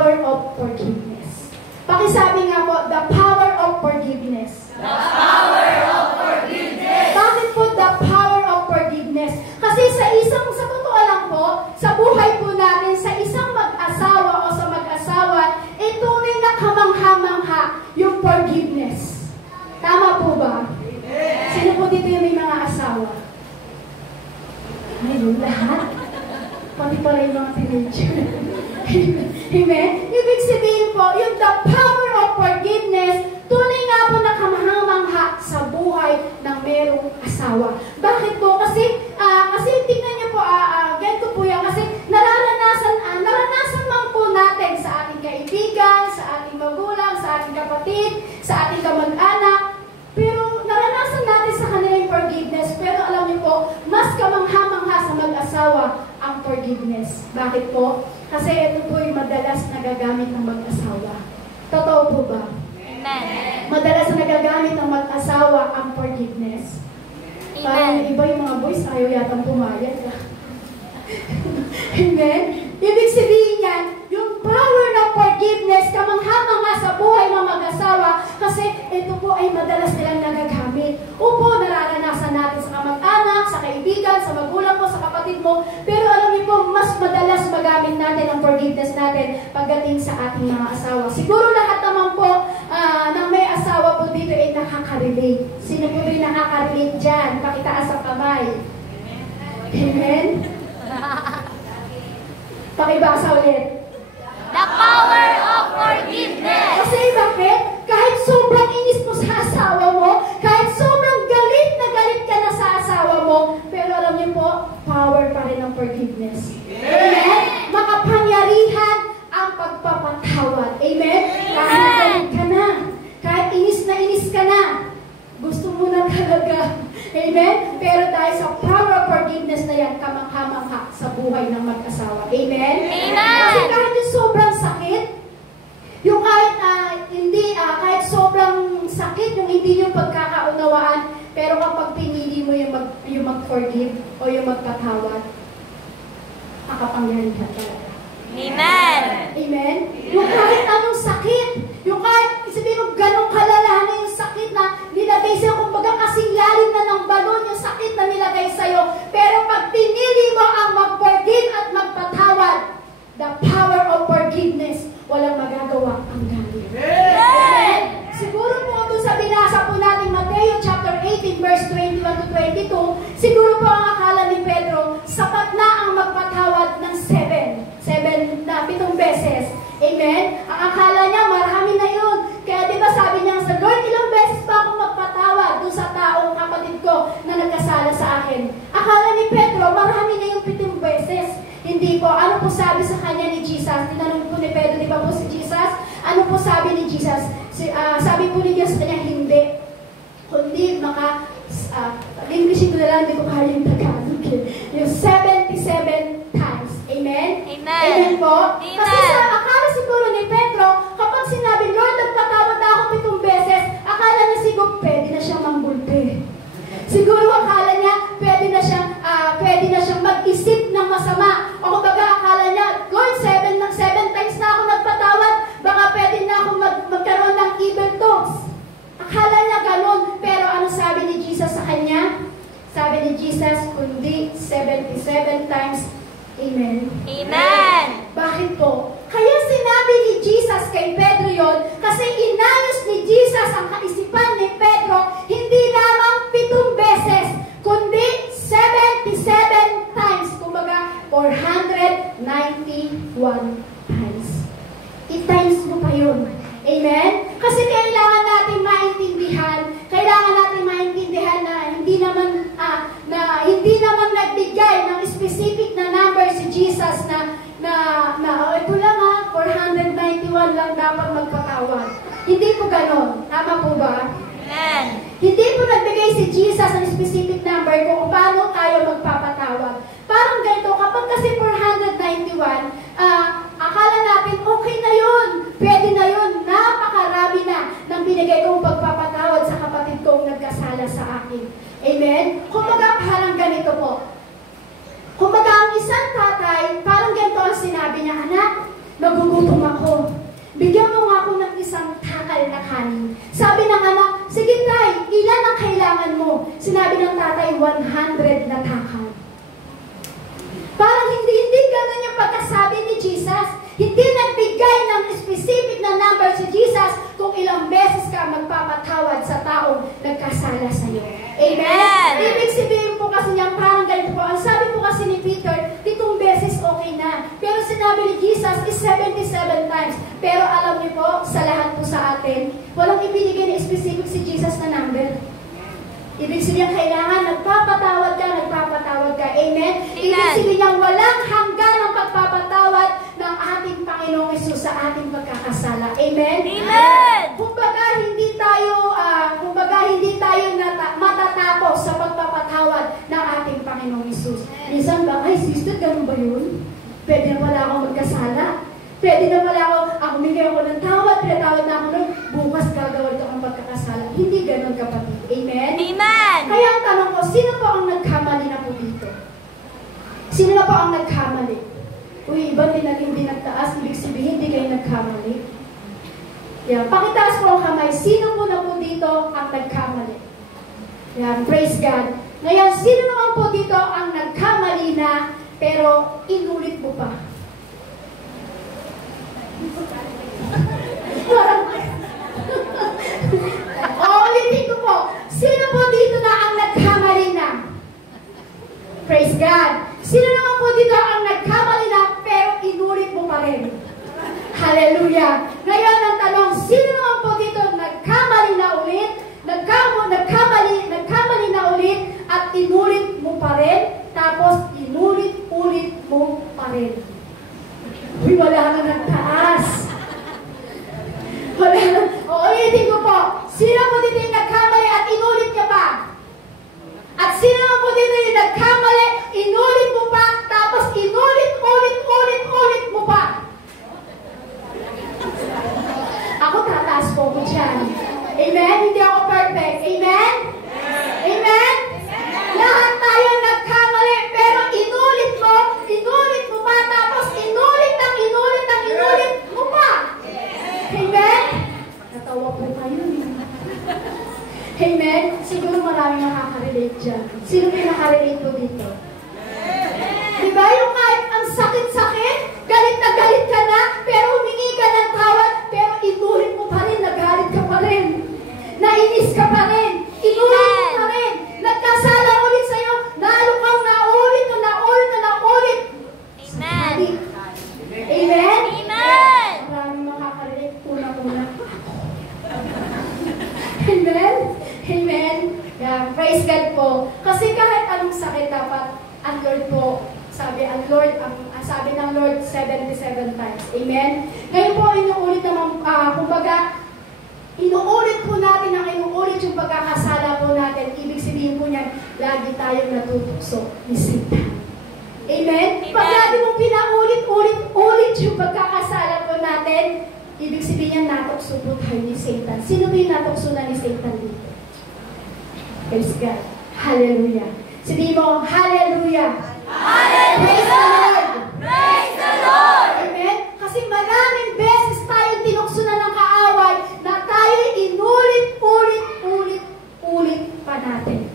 power of forgiveness. Pakisabi nga po, the power of forgiveness. The power of forgiveness. Bakit po the power of forgiveness? Kasi sa totoo lang po, sa buhay po natin, sa isang mag-asawa o sa mag-asawa, ito rin na kamangha-mangha yung forgiveness. Tama po ba? Amen. Sino po dito yung may mga asawa? Ay, yung lahat. Pati pala yung mga teenager. Amen? Ibig sabihin po, yung the power of forgiveness, tunay nga po na kamangha-mangha sa buhay ng merong asawa. Bakit po? Kasi tingnan niyo po, ganito po yan, kasi naranasan man po natin sa ating kaibigan, sa ating magulang, sa ating kapatid, sa ating kamag-anak, pero naranasan natin sa kanila yung forgiveness, pero alam niyo po, mas kamangha-mangha sa mag-asawa ang forgiveness. Bakit po? Kasi ito po yung madalas nagagamit ng mag-asawa. Totoo po ba? Amen. Madalas nagagamit ng mag-asawa ang forgiveness. Parang iba yung mga boys, ayaw yatang pumayag. Amen? Ibig sabihin yan, yung power ng forgiveness, kamangha-mangha sa buhay ng mag-asawa, kasi ito po ay madalas nilang nagagamit. Opo, nararanasan natin sa kamag-anak, sa kaibigan, sa magulang mo, sa kapatid mo, pero alam niyo po, mas madalas magamit natin ang forgiveness natin pagdating sa ating mga asawa. Siguro lahat naman po ng may asawa po dito ay nakaka-relate. Sino po rin nakaka-relate dyan? Pakitaas ang kamay. Amen? Pakibasa ulit. The power of forgiveness. Kasi bakit? Kahit sobrang inis mo sa asawa mo, kahit sobrang galit na galit ka na sa asawa mo, pero alam niyo po, power pa rin ang forgiveness. Amen? Makapangyarihan ang pagpapatawad. Amen? Kahit galit ka na, kahit inis ka na, gusto mo na talaga. Amen? Pero dahil sa power of forgiveness na yan, kamangha-mangha sa buhay ng mag-asawa. Amen? Amen! Kasi kahit yung sobrang sakit, yung kahit sobrang sakit, yung hindi yung pagkakaunawaan, pero kapag pinili mo yung mag-forgive o yung magpatawad, makapangyarihan talaga. Amen! Amen? Yung kahit anong sakit, yung kahit, sabihin mo, ganong kalalahan yung sakit na nilagay sa'yo, kumbaga kasing lalim na ng balon yung sakit na nilagay sa'yo, pero pag pinili mo ang mag-forgive at magpatawad, the power of forgiveness, walang magagawa ang galit. Amen? Siguro po doon sa binasa po natin Mateo chapter 18 verse 21 to 22, siguro po ang akala ni Pedro, sapat na ang magpatawad ng 7 na 7 beses. Amen? Ang akala niya, marami na yun. Kaya di ba sabi niya sa Lord, ilang beses pa ako magpatawad doon sa taong kapatid ko na nagkasala sa akin. Akala ni Pedro, marami na yung 7 beses. Hindi po. Ano po sabi sa kanya ni Jesus? Tinanong po ni Pedro, di ba po si Jesus? Ano po sabi ni Jesus? Sabi po ni Jesus sa kanya, hindi. Kundi English ko na lang, hindi ko kaya yung Tagalog. Yung 77 times. Amen? Amen. Amen po? Amen. Kasi sa akala siguro ni Pedro, kapag sinabi, Lord, nagpatawad na ako 7 beses, akala niya siguro, pwede na siyang manggulpi. Siguro akala niya, pwede na siyang mag-isip ng masama. O kumbaga, akala niya, Lord, 7 times na ako nagpatawad, baka pwede na ako magkaroon ng evil talks. Akala niya ganun, pero ano sabi ni Jesus sa kanya? Sabi ni Jesus, kundi 77 times, Amen. Amen. Bakit po? Kaya sinabi ni Jesus kay Pedro yon, kasi inayos ni Jesus ang kaisipan ni Pedro, hindi lamang 7 beses, kundi 77 times, kumbaga 491 times. I-times mo pa yun. Amen? Kasi kailangan natin maintindihan na hindi naman nagbigay ng specific na number si Jesus na ito lang 491 lang dapat magpatawad. Hindi po ganon. Tama po ba? Amen. Hindi po nagbigay si Jesus ng specific number kung paano tayo magpapatawad. Parang ganito, kapag kasi 491, akala natin, okay na yun, pwede na yun, napakarami na nang binigay kong pagpapatawad sa kapatid kong nagkasala sa akin. Amen? Kumbaga, parang ganito po. Kumbaga, ang isang tatay, parang ganito ang sinabi niya, anak, nagugutom ako. kanin. Sabi ng anak, sige tay, ilan ang kailangan mo? Sinabi ng tatay, 100 na takaw. Parang hindi ganun yung pagkasabi ni Jesus. Hindi nagbigay ng specific na number si Jesus kung ilang beses ka magpapatawad sa taong nagkasala sa iyo. Amen? Ibig sabihin po kasi niya, parang ganito po. Ang sabi po kasi ni Peter, 7 beses okay na. Pero sinabi ni Jesus is 77 times. Pero alam niyo po, sa lahat po sa atin, walang ibinigay na specific si Jesus na number. Ibig sabihin kailangan nagpapatawad ka. Amen? Ibig sabihin niya walang hanggan ang pagpapatawad ng ating Panginoong Hesus sa ating pagkakasala. Amen? Amen! Kumbaga hindi tayo matatapos sa pagpapatawad ng ating Panginoong Hesus. Minsan ba, ay sister, ganun ba yun? Pwede na wala akong magkasala. Pwede na wala ako bigay ako ng tawad, pinatawad na ako nun, bukas gagawin ko ang pagkakasala. Hindi ganun, kapatid. Amen? Amen! Kaya ang tanong ko, sino po ang nagkamali na po dito? Sino na po ang nagkamali? Uy, iba hindi nagtaas, ibig sabihin hindi kayo nagkamali. Yan, pakitaas po ang kamay. Sino po na po dito ang nagkamali? Yan, praise God. Ngayon, sino naman po dito ang nagkamali na pero inulit mo pa? Ulitin ko po. Sino po dito na ang nagkamali na? Praise God. Sino naman po dito ang nagkamali na pero inulit mo pa rin? Hallelujah. Ngayon ang tanong, sino naman po dito nagkamali na ulit? Nagkamali na ulit at inulit mo pa rin? Tapos inulit-ulit mo pa rin. Uy, wala na nagtaas. Wala na. Ulitin ko po. Sino po dito yung nagkamali at inulit niya pa? At sino po dito yung nagkamali, inulit mo pa, tapos inulit mo pa? Ako tataas po ko dyan. Amen? Hindi ako perfect. Amen? Amen? Lahat tayo nagkamali, pero inulit mo pa, tapos inulit mo pa. Amen? Natawa po kayo. Amen? Siguro maraming nakaka-relate dyan. Sino may nakarelate po dito? Diba yung kahit ang sakit-sakit, galit na galit ka na, pero humingi ka ng tawad, pero inulit mo pa rin, nagalit ka pa rin. Nainis ka pa rin. Inulit mo pa rin. Nagkasala ulit sa'yo, nalukang naulit. Amen! Amen? Amen! Maraming makaka-relate. Una-una. Amen? Amen? Yeah, praise God po. Kasi kahit anong sakit dapat, ang Lord po, sabi ng Lord 77 times. Amen? Ngayon po, inuulit naman, inuulit po natin yung pagkakasala po natin. Ibig sabihin po niyan, lagi tayong natutukso ni Satan. Amen? Pag lagi mong pinaulit yung pagkakasala po natin, ibig sabihin niyan, natukso po tayo ni Satan. Sino ba yung natukso na ni Satan dito? Praise God. Hallelujah. Sabihin mo, Hallelujah. Hallelujah! Praise the Lord. Praise the Lord! Amen? Kasi maraming beses tayong tinukso na ng kaaway na tayo inulit pa natin.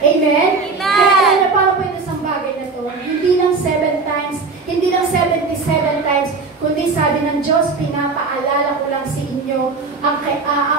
Amen? Kaya na para po ito sa bagay na to, hindi lang 7 times, hindi lang 77 times, kundi sabi ng Diyos, pinapaalala ko lang sa inyo,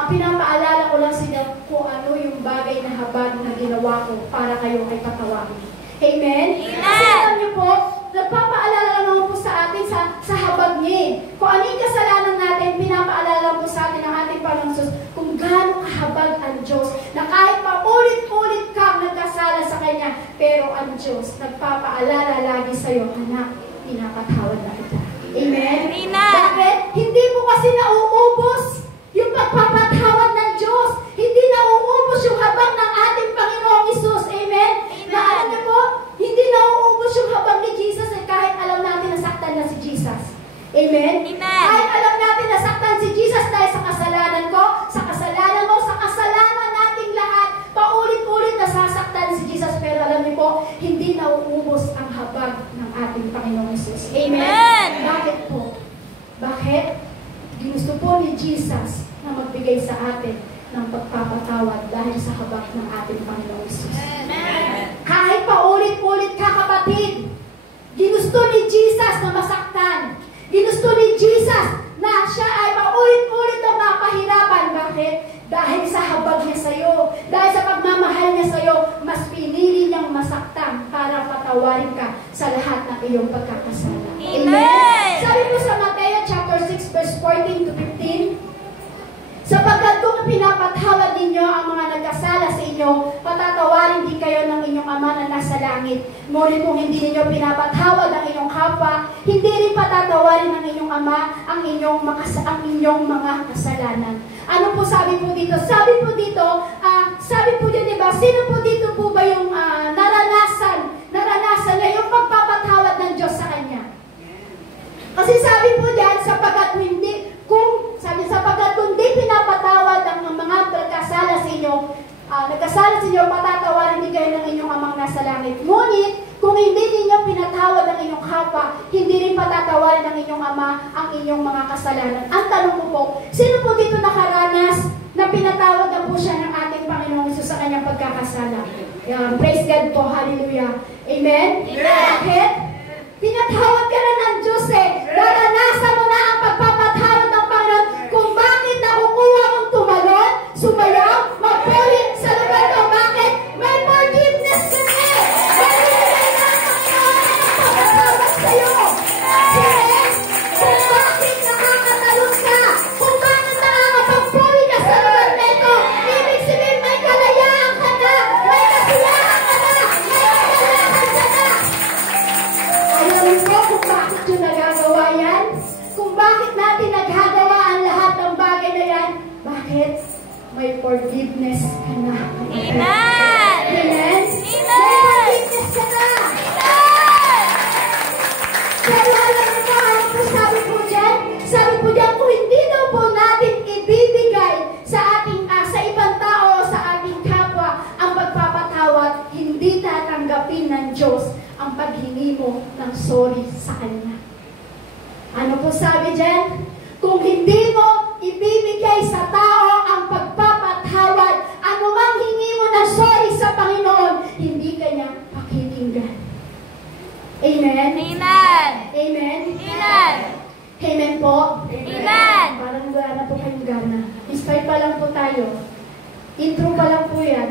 pinapaalala ko lang sa inyo kung ano yung bagay na habag na ginawa ko para kayo ay patawagin. Amen? Kasi alam niyo po, nagpapaalala lang naman po sa atin sa habag niya. Kung ano yung kasalanan natin, pinapaalala po sa atin ng ating Panginoon Sus kung gaano kahabag ang Diyos na kahit paulit-ulit kang nagkasala sa Kanya, pero ang Diyos nagpapaalala lagi sa iyo, anak, pinapatawad na kita. Amen? Amen. Bakit? Hindi po kasi nauubos yung pagpapatawad ng Diyos. Hindi nauubos yung habag ng ating Panginoong Isus. Amen? Na alam niyo po, hindi nauubos yung habag ni Jesus kahit alam natin nasaktan na si Jesus. Amen? Amen. Kahit alam natin nasaktan si Jesus dahil sa kasalanan ko, sa kasalanan mo, sa kasalanan nating lahat, paulit-ulit nasasaktan si Jesus. Pero alam niyo po, hindi nauubos ang habag ng ating Panginoong Isus. Amen? Amen. Bakit po? Bakit? Ginusto po ni Jesus na magbigay sa atin ng pagpapatawad dahil sa habag ng ating Panginoong Isus. Kahit paulit-ulit ka, kapatid, ginusto ni Jesus na masaktan. Ginusto ni Jesus na siya ay paulit-ulit na mapahirapan. Bakit? Dahil sa habag niya sa'yo, dahil sa pagmamahal niya sa'yo, mas pinili niyang masaktan para patawarin ka sa lahat ng iyong pagkakasala. Amen! Sabi po sa Mateo chapter 6 verse 14 to 15, sapagkat kung pinapatawad ninyo ang mga nagkasala sa inyo, patatawarin din kayo ng inyong Ama na nasa langit. Ngunit kung hindi ninyo pinapatawad ang inyong kapwa, hindi rin patatawarin ng inyong Ama ang inyong mga kasalanan. Ano po sabi po dito? Sabi po dito, diba, sino po dito po ba yung naranasan niya yung pagpapatawad ng Diyos sa kanya? Kasi sabi po diyan, sapagkat kung di pinapatawad ang mga nagkasala sa inyo, patatawarin din kayo ng inyong Amang nasa langit. Ngunit, kung hindi ninyo pinatawad ang inyong kapwa, hindi rin patatawarin ng inyong Ama ang inyong mga kasalanan. Ang tanong ko po, sino po dito nakaranas na pinatawad na po siya ng ating Panginoong Isus sa kanyang pagkakasala? Praise God po, hallelujah. Amen? Bakit? Pinatawad ka na ng Diyos eh. Naranasan mo na ang pagpapatawad ng Panginoon kung bakit nakukuha mong tumalon, sumayaw, magpulit sa lugar ko. Bakit? May forgiveness ka na eh. Maligay na ang pagpapatawad sa'yo. Yes? Kung bakit nakakatalon ka, kung bakit nakakapagpulit ka sa lugar nito, ibig sabihin may kalayaan ka na, may kasiyahan ka na, may kagalahan ka na. Alam mo kung bakit yung nagagawa yan? Kung bakit natin nagagawa ang lahat ng bagay na yan? Bakit? May forgiveness ka na. Amen! Amen? May forgiveness ka na. Pero alam mo po, ano po sabi po dyan? Sabi po dyan, kung hindi daw po natin ibibigay sa ibang tao, sa ating kapwa, ang pagpapatawad, hindi tatanggapin ng Diyos ang paghingi mo ng sorry sa Kanya. Ano po sabi dyan? Kung hindi mo ibibigay sa tao ang pagpapatawad, anumang hingi mo ng sorry sa Panginoon, hindi Kanya pakikinggan. Amen? Amen! Amen? Amen! Amen po? Amen! Parang gana po kayong gana. Inspired pa lang po tayo. Intro pa lang po yan.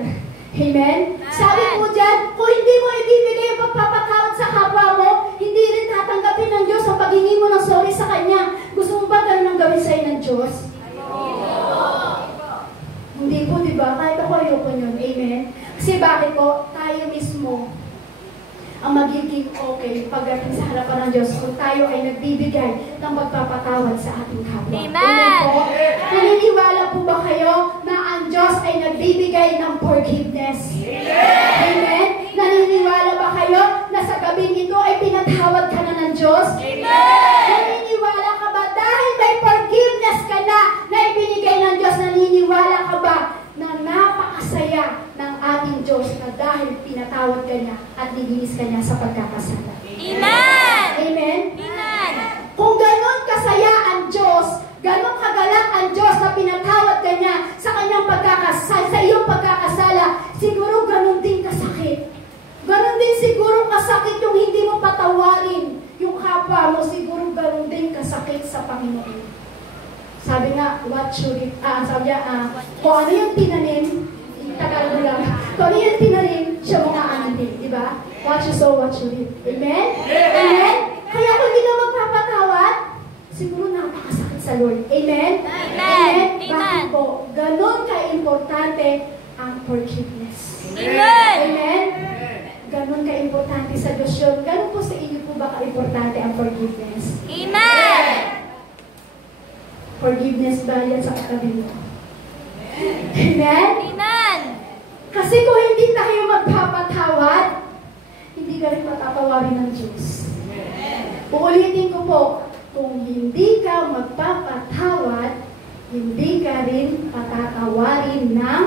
Amen? Sabi po dyan, kung hindi mo ibibigay ang pagpapatawad sa kapwa mo, hindi rin tatanggapin ng Diyos ang paghingi mo ng sorry sa Kanya. Gusto mo ba ganun ang gawin sa'yo ng Diyos? Hindi po, diba? Kahit ako ayoko yun. Amen? Kasi bakit po? Tayo mismo ang magiging okay pagdating sa harapan ng Diyos kung tayo ay nagbibigay ng pagpapatawad sa ating kapwa. Amen! Po? Naniniwala po ba kayo na ang Diyos ay nagbibigay ng forgiveness? Amen? Naniniwala ba kayo na sa gabing ito ay pinatawad ka na ng Diyos? Amen! Naniniwala ka ba dahil may forgiveness ka na ibinigay ng Diyos? Naniniwala ka ba na napakasaya ng ating Diyos na dahil pinatawad ka niya at nilinis ka niya sa pagkakasala? Amen! Amen? Amen! Kung ganon kasaya ang Diyos, ganon kagalak ang Diyos na pinatawad ka niya sa kanyang sa iyong pagkakasala, siguro ganon din kasakit. Ganon din siguro kasakit yung hindi mo patawarin yung kapwa mo, siguro ganon din kasakit sa Panginoon. Sabi nga, kung ano yung tinanim, Tagalog lang, kung ano yung tinanim, siya mga ananin, di ba? What you sow, what you reap. Amen? Amen? Kaya kung hindi ka magpapatawad, siguro napakasakit sa Lord. Amen? Amen? Bakit po? Ganon ka-importante ang forgiveness. Amen! Amen? Ganon ka-importante sa Diyos yun. Ganon po sa inyo po ba ka-importante ang forgiveness? Amen! Forgiveness ba yan sa katabi mo? Amen? Amen! Kasi kung hindi tayo magpapatawad, hindi ka rin patatawarin ng Diyos. Uulitin ko po, kung hindi ka magpapatawad, hindi ka rin patatawarin ng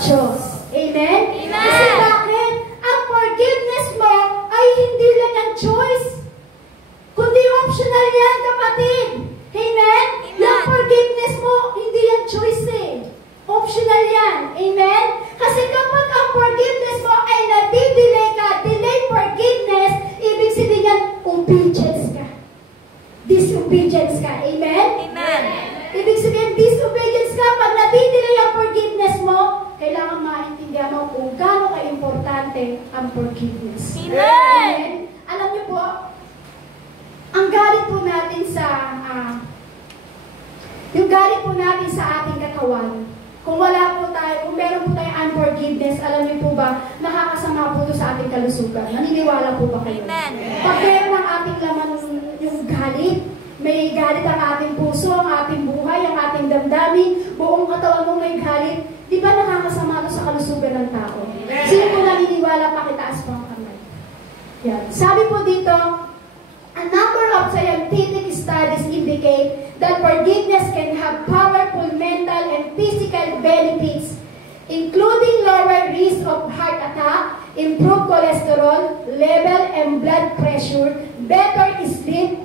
Diyos. Amen? Amen! Kasi bakit? Ang forgiveness mo ay hindi lang ang choice, kundi optional yan, kapatid. Amen? disobedience ka. Amen? Amen. Ibig sabihin, disobedience ka, pag natidelay ang forgiveness mo, kailangan maintindihan mo kung gaano ka-importante ang forgiveness. Amen. Alam niyo po, ang galit po natin sa, yung galit po natin sa ating katawan, kung wala po tayo, kung meron po tayong unforgiveness, alam niyo po ba, nakakasama po ito sa ating kalusugan. Naniniwala po ba kayo? Amen. Pag meron ang ating laman yung galit, may galit ang ating puso, ang ating buhay, ang ating damdamin, buong katawan mo may galit, di ba nakakasama ito sa kalusugan ng tao? Sino po naniniwala, pakitaas po ang kamay. Yan. Sabi po dito, a number of scientific studies indicate that forgiveness can have powerful mental and physical benefits, including lower risk of heart attack, improved cholesterol level and blood pressure, better sleep,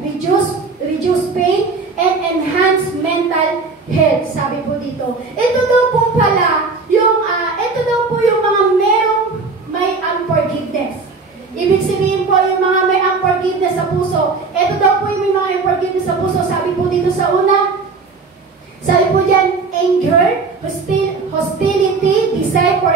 reduce pain, and enhance mental health. Sabi po dito. Ito daw po pala, ito daw po yung mga merong may unforgiveness. Ibig sabihin po yung mga may unforgiveness sa puso. Ito daw po yung may mga unforgiveness sa puso. Sabi po dito sa una, sabi po dyan, anger, hostility, desire for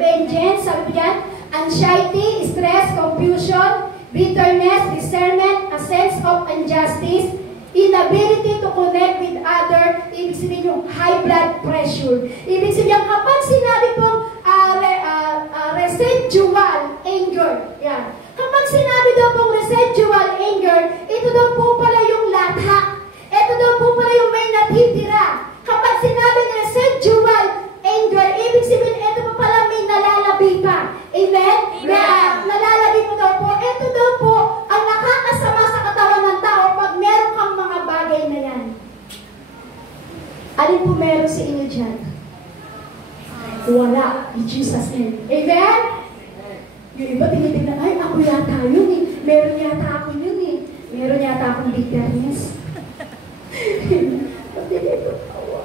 vengeance, sabi po dyan, anxiety, stress, confusion, bitterness, resentment, a sense of injustice, inability to connect with other, ibig sabihin yung high blood pressure. Ibig sabihin, kapag sinabi pong residual anger, yan. Kapag sinabi daw pong residual anger, ito daw po pala yung latha. Ito daw po pala yung may natitira. Kapag sinabi ng residual anger, ibig sabihin, ito po pala may nalalabi pa. Amen? Nalalabi mo daw po. Ito daw po ang nakakasama sa katawan ng tao pag meron kang mga bagay na yan. Alin po meron sa inyo dyan? Wala. In Jesus' name. Amen? Yung iba tinitignan, ay, ako yata yun eh. Meron yata ako yun eh. Meron yata akong bitterness. Pati dito, tawa.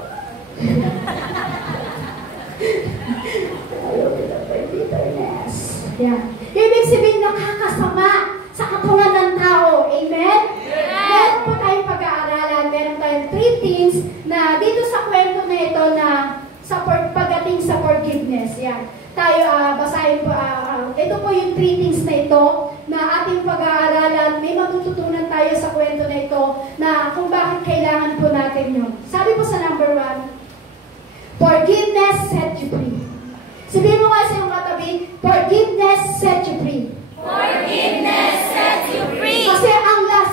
Ayaw kita pa yung bitterness. Yan. Ibig sabihin, nakakasama sa katawan ng tao. Amen? Meron po tayong pag-aaralan, meron tayong 3 things na dito sa kwento na ito na sa pagdating sa forgiveness. Yan. Tayo, basahin po, ito po yung 3 things na ito na ating pag-aaralan. May matututunan tayo sa kwento na ito na kung bakit kailangan po natin yun. Sabi po sa number 1, forgiveness set you free. Sabihin mo nga sa iyong katabi, forgiveness set you free. Forgiveness sets you free. Kasi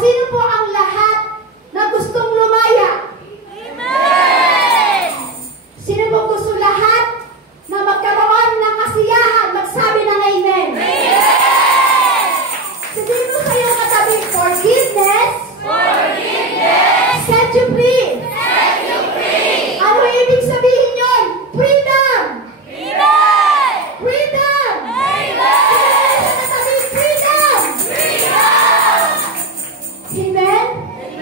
sino po ang lahat na gustong lumaya? Amen. Sino po gusto lahat na magkaroon ng kasiyahan? Magsabi ng amen. Amen. Sabihin mo sa iyong katabi, forgiveness set you free. Set you free. Ano ibig sabihin yun? Freedom! Amen. Freedom! Amen. Freedom! Freedom. Amen?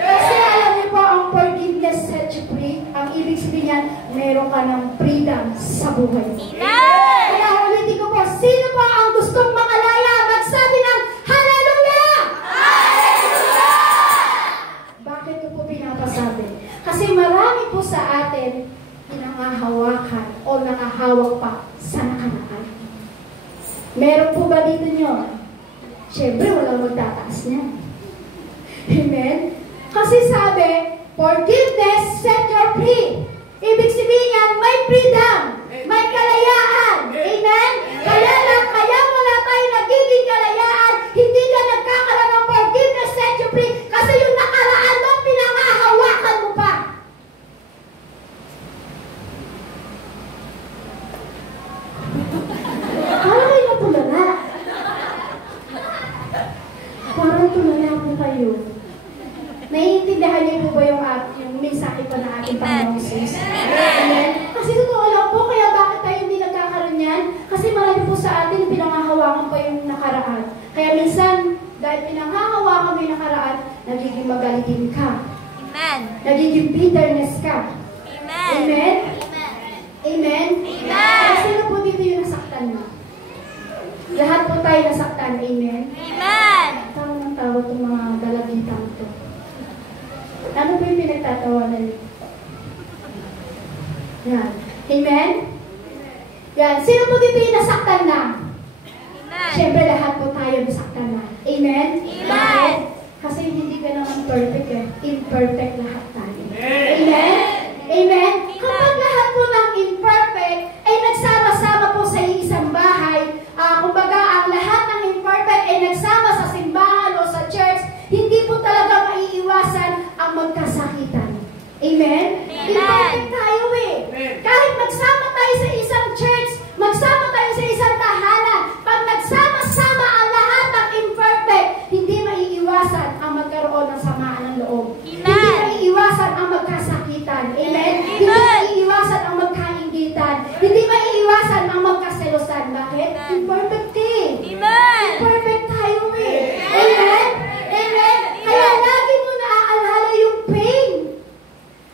Kasi alam niyo po, ang forgiveness set you free, ang ibig sabihin niyan, meron ka ng freedom sa buhay. Amen. Kaya ulitin ko po, sino po ang gustong makalaya? Magsabi ng hallelujah! Hallelujah. Bakit ko po pinapasabi? Kasi marami po sa atin pinangahawakan o nakahawak pa sa nakaraan. Meron po ba dito nyo? Siyempre, walang magtataas niya. Amen? Kasi sabi, forgiveness set you free. Ibig sabihin yan, may freedom, may kalayaan. Amen? Kaya wala tayo nagiging kalayaan, hindi ka nagkakaroon ng forgiveness set you free kasi yung nakaraan mo, pinangahawakan mo pa. Parang kayo natulala. Parang tulala po kayo. Naiintindihan niyo po ba yung mensahe pa na ating Panginoong Jesus? Amen? Kasi totoo lang po, kaya bakit tayo hindi nagkakaroon yan? Kasi marami po sa atin pinangahawakan pa yung nakaraan. Kaya minsan, dahil pinangahawakan mo yung nakaraan, nagiging magalitin ka. Amen. Nagiging bitterness ka. Amen. Amen? Amen? Amen. Sino po dito yung nasaktan mo? Lahat po tayo nasaktan. Amen? Amen. Tawag ng tawag itong mga dalagitang ito. pinagtatawanan niyo. Yan. Amen? Yan. Sino po dito yung nasaktan na? Amen. Siyempre lahat po tayo nasaktan na. Amen? Amen. Bakit? Kasi hindi ka naman perfect eh. Imperfect lahat tayo. Amen? Amen? Kapag lahat po ng imperfect ay nagsama-sama po sa isang bahay, kumbaga ang lahat ng imperfect ay nagsama sa simbahan o sa church, hindi po talaga maiiwasan ang magkasakitan. Amen? Imperfect tayo eh. Kahit magsama tayo sa isang church, magsama tayo sa isang tahanan, pag nagsama-sama ang lahat ng imperfect, hindi maiiwasan ang magkaroon ng samaan ng loob. Amen. Hindi maiiwasan ang magkasakitan. Amen? Hindi maiiwasan ang magkainggitan. Hindi maiiwasan ang magkaselosan. Bakit? Imperfect eh. Amen. Imperfect tayo eh. Amen? Amen? Kaya lagi mo naaalala yung pain.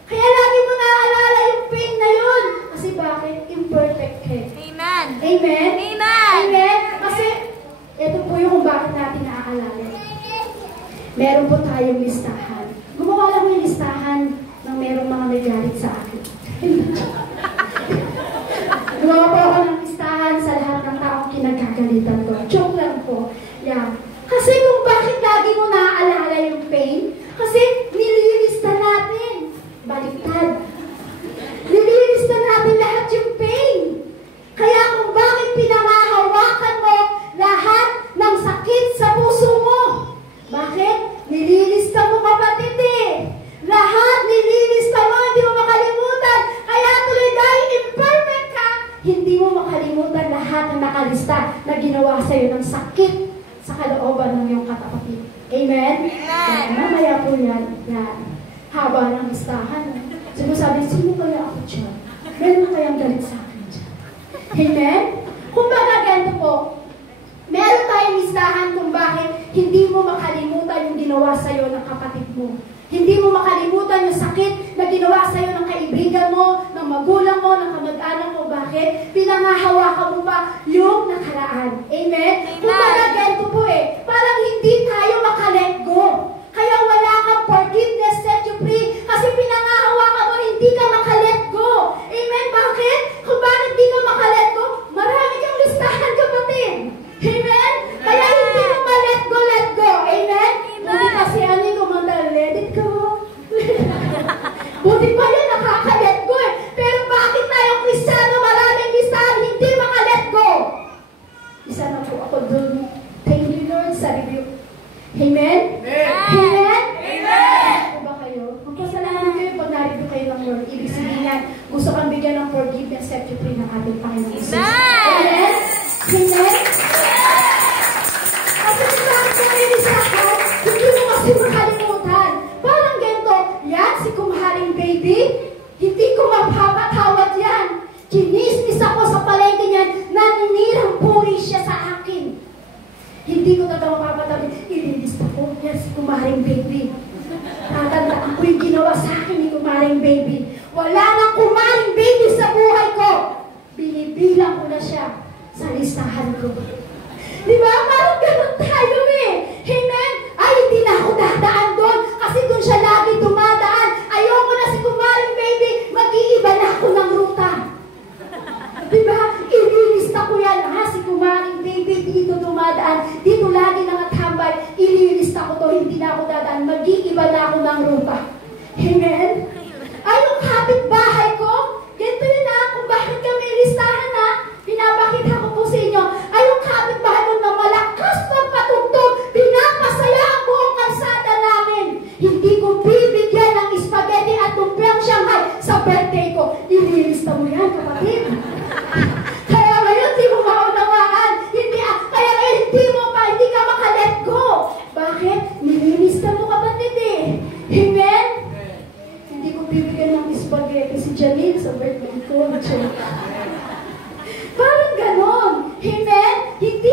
Kaya lagi mo naaalala yung pain na yun. Kasi bakit? Imperfect ka. Amen. Amen? Amen. Amen? Kasi, ito po yung kung bakit natin naaalala. Meron po tayong listahan. Gumawa lang yung listahan ng merong mga nagalit sa akin. Gumawa po ako ng listahan sa lahat ng taong kinagkagalitan ko. Joke lang po. Yeah. Kasi kung bakit lagi mo naaalala yung pain, kasi nililista natin. Baliktad. Nililista natin lahat yung pain. Kaya kung bakit pinangahawakan mo lahat ng sakit sa puso mo. Bakit? Nililista mo kapatid eh. Lahat nililista mo, hindi mo makalimutan. Kaya tuloy dahil imperfect ka, hindi mo makalimutan lahat ng nakalista na ginawa sa'yo ng sakit sa kalooban ng iyong katapatid. Amen? Yan, mamaya po yan. Yan. Haba ng listahan. Sino sabi, sino kaya ako dyan? Meron kayang galit sa akin dyan? Amen? Kung baga ganito po, meron tayong listahan kung bakit hindi mo makalimutan yung ginawa sa'yo ng kapatid mo. Hindi mo makalimutan yung sakit na ginawa sa'yo ng kaibigan mo, ng magulang mo, ng kamag-anak mo. Bakit? Pinangahawakan mo pa yung nakaraan. Amen? Kung baga ganito po eh, parang hindi tayo makalet go. Kaya wala kang forgiveness, set you free. Kasi pinangahawakan mo, hindi ka makalet go. Amen? Bakit? Kung bakit hindi ka makalet go, marami kang listahan kapatid. Amen? Kaya hindi mo ma-let go, let go. Amen? Buti kasi ano yung kumanda, let it go. Buti pa yun, nakaka-let go eh. Pero bakit tayong Kristiyano, maraming listahan, hindi maka-let go? Isa na po ako dun. Thank you, Lord, sa review. Amen? Amen? Amen? Ano ba kayo? Magpasalamat kayo pag na-review kayo ng Lord. Ibig sabihin yan, gusto kang bigyan ng forgiveness, set you free ng ating Panginoon Jesus. Amen? Amen? Kasi bakit kung may listahan, hindi mo kasi makalimutan. Parang ganito, yan, si kumaharing baby, hindi ko mapapatawad yan. Kinismis ako sa palengke niyan, naninirang puri siya sa akin. Hindi ko talaga mapapatawad. Ililista ko, yan si kumaharing baby. Tatandaan ko yung ginawa sa akin ni kumaharing baby. Wala nang kumaharing baby sa buhay ko. Binibilang ko na siya sa listahan ko. Diba? Parang ganun tayo eh. Amen? Ay, hindi na ako dadaan doon kasi doon siya lagi dumadaan. Ayoko na si kumaring baby. Mag-iiba na ako ng ruta. Diba? Ililista ko yan. Si kumaring baby dito dumadaan. Dito lagi nangatambay. Ililista ko to. Hindi na ako dadaan. Mag-iiba na ako ng ruta. Amen? Ay, yung kapitbahay ko, ganito yun kung bakit kami listahan pinapakita ko po sa inyo, ay yung kapitbahay ko na malakas pagpatugtog, pinapasaya ang buong kalsada namin. Hindi ko bibigyan ng spaghetti at lumpiang Shanghai sa birthday ko. Ililista mo yan, kapatid. Kaya ngayon, hindi mo maunawaan. Kaya ngayon, hindi ka maka-let go. Bakit? Nililista mo, kapatid eh. Amen? Hindi ko bibigyan ng spaghetti si Janine sa birthday ko. Parang ganon. Amen? Hindi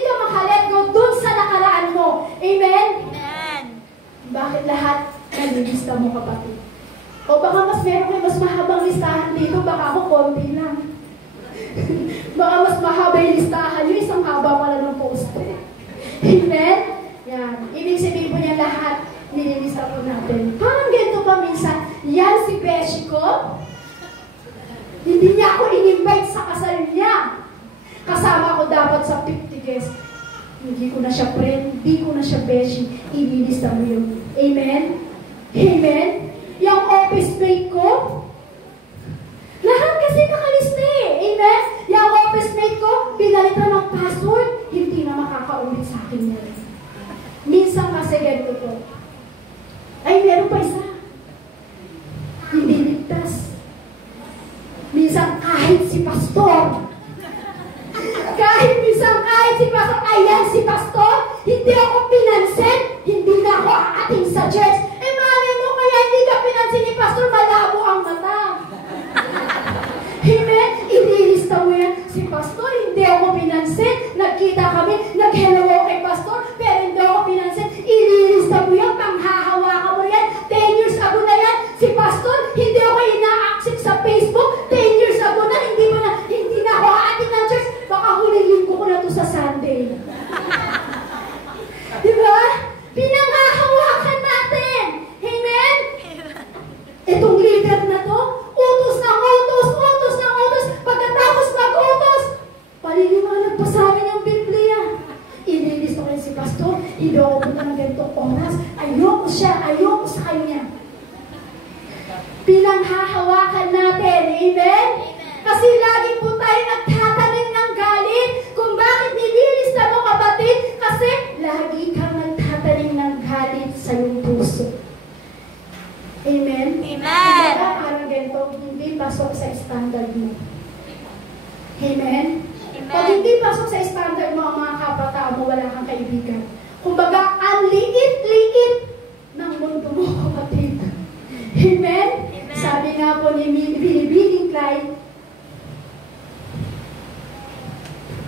ka maka-let go dun sa nakaraan mo. Amen? Amen. Bakit lahat nalilista mo, kapatid? O baka mas meron kayo mas mahabang listahan dito, baka ako konti lang. Baka mas mahaba yung listahan nyo, isang haba pala ng poster. Amen? Yan. Ibig sabihin po niya lahat, nililista po natin. Parang ganito si Beshi ko? Hindi niya ako in-invite sa kasal niya. Kasama ko dapat sa 50 guests. Hindi ko na siya friend, hindi ko na siya beshi, ililista mo yun. Amen? Amen? Yung office mate ko, lahat kasi nakalista eh. Amen? Yung office mate ko, pinalitan ng password, hindi na makakaulit sa akin yan. Minsan kasi ganito po. Ay, meron pa isa. Hindi ligtas. Minsan kahit si pastor, kahit si pastor, ayan si pastor, hindi ako pinansin, hindi na ako aating sa church. Eh, mali mo, kaya hindi ka pinansin ni pastor, malabo ang mata. Amen? Ililista mo yan. Si pastor, hindi ako pinansin. Nagkita kami, nag-hello ako kay pastor, pero hindi ako pinansin. Ililista mo yan, panghahawakan mo yan. 10 years ago na yan. Si pastor, hindi ako ina-accept sa Facebook. 10 years ago na, hindi na ako aating ng church. Baka huling linggo ko na to sa Sunday. Diba? Pinanghahawakan natin. Amen? Itong leader na to, utos ng utos, utos ng utos. Pagkatapos mag-utos, paliliwanag pa sa amin yung Biblia. Ililista ko rin si pastor, hindi ako punta ng ganitong oras. Ayoko sa kanya. Pinanghahawakan natin. Amen? Kasi lagi po tayo nagtatanim ng galit. Kung bakit nililista mo, kapatid? Kasi lagi kang nagtatanim ng galit sa iyong puso. Amen? Amen. Diba, parang ganito, hindi pasok sa standard mo. Amen? Amen. Pag hindi pasok sa standard mo, ang mga kapatao mo, wala kang kaibigan. Kumbaga, ang liit-liit ng mundo mo, kapatid. Amen? Amen. Sabi nga po ni Binibining Clyde,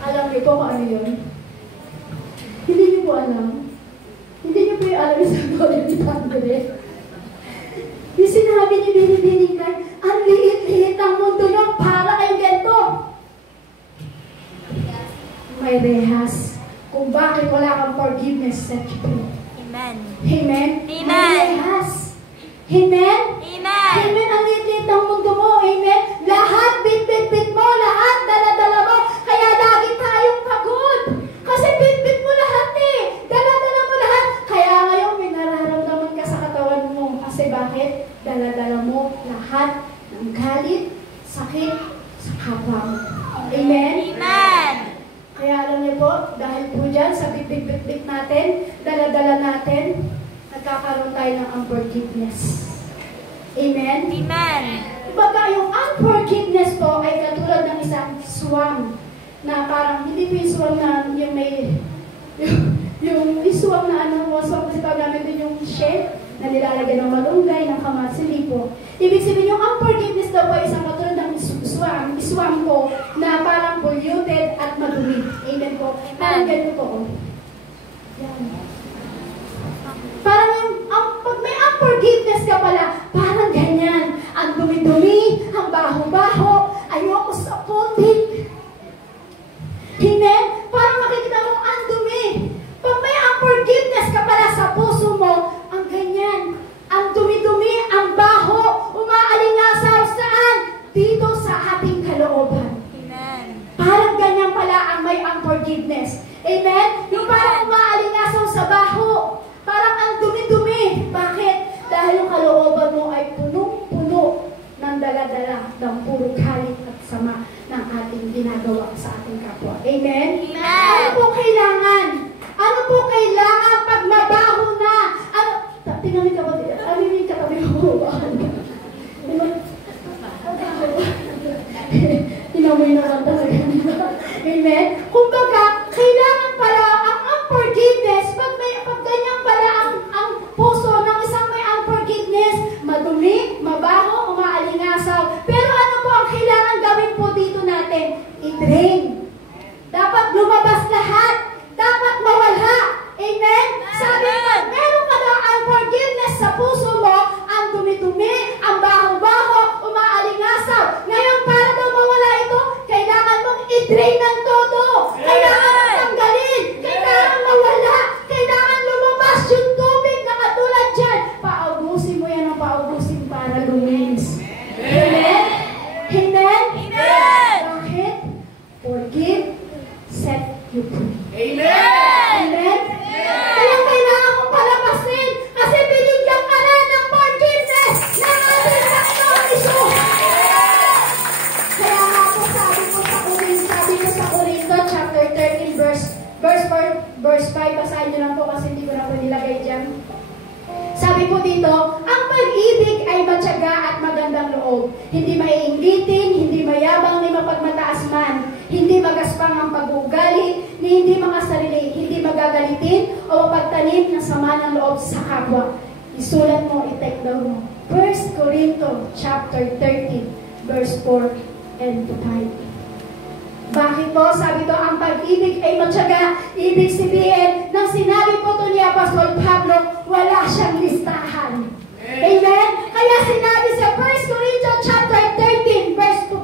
alam niyo po kung ano yun? Hindi niyo po alam. Hindi niyo po yung alam yung sagot ni Pandre. Yung sinabi ni Binibining Clyde, ang liit-liit ang mundo niyo, para kayong ganito. May rehas kung bakit wala kang forgiveness sa Kipro. Amen. Amen? Amen. May rehas. Amen? Amen. Amen ang liit-liit ng mundo mo. Amen? Lahat, bit-bit-bit mo. Lahat, dala-dala mo. Kaya lagi tayong pagod. Kasi bit-bit mo lahat eh. Dala-dala mo lahat. Kaya ngayon, may nararamdaman ka sa katawan mo. Kasi bakit? Dala-dala mo lahat ng galit, sakit, sa kapwa mo. Amen? Amen. Kaya alam niyo po, dahil po dyan, sa bit-bit-bit natin, dala-dala natin, nagkakaroon tayo ng unforgiveness. Amen? Amen. Kumbaga, yung unforgiveness po ay katulad ng isang swam na parang, hindi po yung swam na yung may, yung swam na swam kasi pag namin din yung shell na nilalagyan ng malunggay, ng kamatsili po. Ibig sabihin, yung unforgiveness daw po ay isang katulad ng swam po na parang polluted at madumi. Amen po. Parang ganito po. Yan. Parang yung, pag may unforgiveness ka pala, parang ganyan. Ang dumi-dumi, ang baho-baho, ayoko sa putik. Amen? Parang makikita mo ang dumi. Pag may unforgiveness ka pala sa puso mo, ang ganyan. Ang dumi-dumi, ang baho, umaalingasaw saan? Dito sa ating kalooban. Amen. Parang ganyan pala ang may unforgiveness. Amen? Yung parang umaalingasaw sa baho. Parang ang dumi-dumi. Bakit? Dahil yung kalooban mo ay punong-puno ng dala-dala ng puro galit at sama ng ating ginagawa sa ating kapwa. Amen? Amen. Ano po kailangan? Ano po kailangan pag mabaho na? Ano? Tingnan mo ka ba? Ano yung katabi mo? Tinamoy naman talaga. Amen? Kumbaga, kailangan pala loob. Hindi maiinggitin, hindi mayabang, ni mapagmataas man. Hindi magaspang ang pag-uugali, ni hindi mga sarili, hindi magagalitin o mapagtanim ng sama ng loob sa kapwa. Isulat mo, i-take down mo. 1 Corinto chapter 13, verse 4 and 5. Bakit po? Sabi ko, ang pag-ibig ay matyaga. Ibig sabihin, nang sinabi po ito ni Apostol Pablo, wala siyang listahan. Amen? Kaya sinabi sa 1 Corinthians chapter 13, verse 5,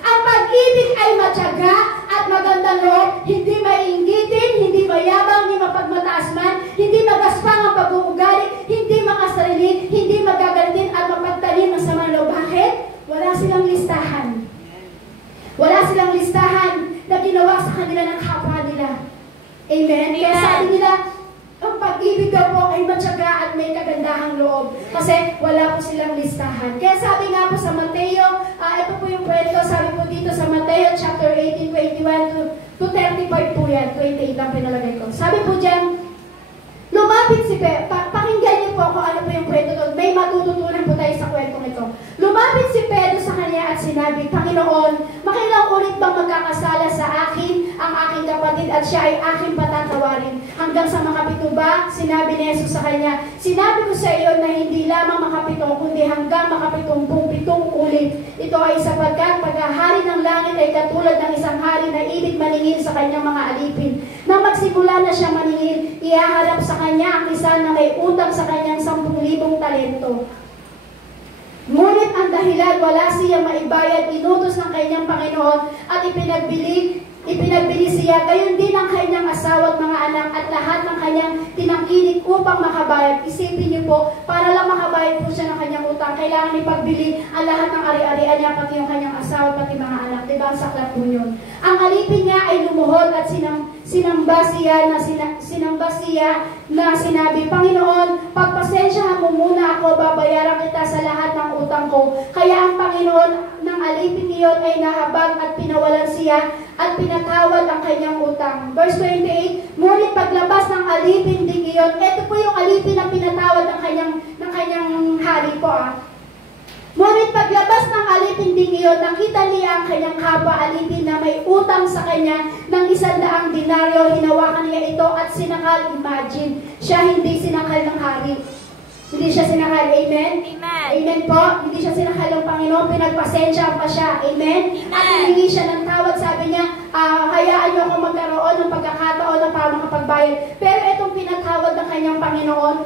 ang pag-ibig ay matyaga at magandang loob, hindi maiinggitin, hindi mayabang, hindi mapagmataas man, hindi magaspang ang pag-uugali, hindi makasarili, hindi magagalitin at mapagtanim ng sama loob. Bakit? Wala silang listahan. Wala silang listahan na ginawa sa kanila ng kapwa nila. Amen? Kaya sabi nila, ang pag-ibig daw po ay matyaga at may kagandahang loob. Kasi wala po silang listahan. Kaya sabi nga po sa Mateo, ito po yung kwento, sabi po dito sa Mateo chapter 18, 21 to 35 po yan. 28 ang pinalagay ko. Sabi po dyan, lumapit si Pedro, pakinggan niyo po kung ano po yung kwento doon. May matututunan po tayo sa kwentong ito. Lumapit si Pedro sa kanya at sinabi, Panginoon, makilang ulit bang magkakasala sa akin ang aking kapatid at siya ay aking patatawarin? Hanggang sa makapito ba? Sinabi ni Jesus sa kanya, sinabi ko sa iyo na hindi lamang makapito, kundi hanggang makapitumpung-pitong ulit. Ito ay sapagkat paghahari ng langit ay katulad ng isang hari na ibig maningil sa kanyang mga alipin. Nang magsimula na siya maningil, ihaharap sa kanya ang isa na may utang sa kanyang 10,000 talento. Ngunit ang dahilan wala siyang maibayad, inutos ng kanyang Panginoon at ipinagbili siya, gayon din ang kanyang asawa at mga anak at lahat ng kanyang tinangkilik upang makabayad. Isipin niyo po, para lang makabayad po siya ng kanyang utang, kailangan ipagbili ang lahat ng ari-arian niya, pati yung kanyang asawa, pati mga anak. Diba? Saklat po yun. Ang alipin niya ay lumuhod at sinamba siya na sinabi, Panginoon, pagpasensyahan mo muna ako, babayaran kita sa lahat ng utang ko. Kaya ang Panginoon ng alipin niyon ay nahabag at pinawalan siya at pinatawad ang kanyang utang. Verse 28, ngunit paglabas ng alipin din iyon, ito po yung alipin na pinatawad ng kanyang hari po. Ngunit paglabas ng alipin din iyon, nakita niya ang kanyang kapwa alipin na may utang sa kanya ng 100 denaryo. Hinawakan niya ito at sinakal. Imagine, siya hindi sinakal ng hari. Hindi siya sinakal. Amen? Amen. Amen po. Hindi siya sinakal ng Panginoon. Pinagpasensya pa siya. Amen? At hiningi siya ng tawad. Sabi niya, hayaan niyo ako magkaroon ng pagkakataon na para makapagbayad. Pero itong pinatawad ng kanyang Panginoon,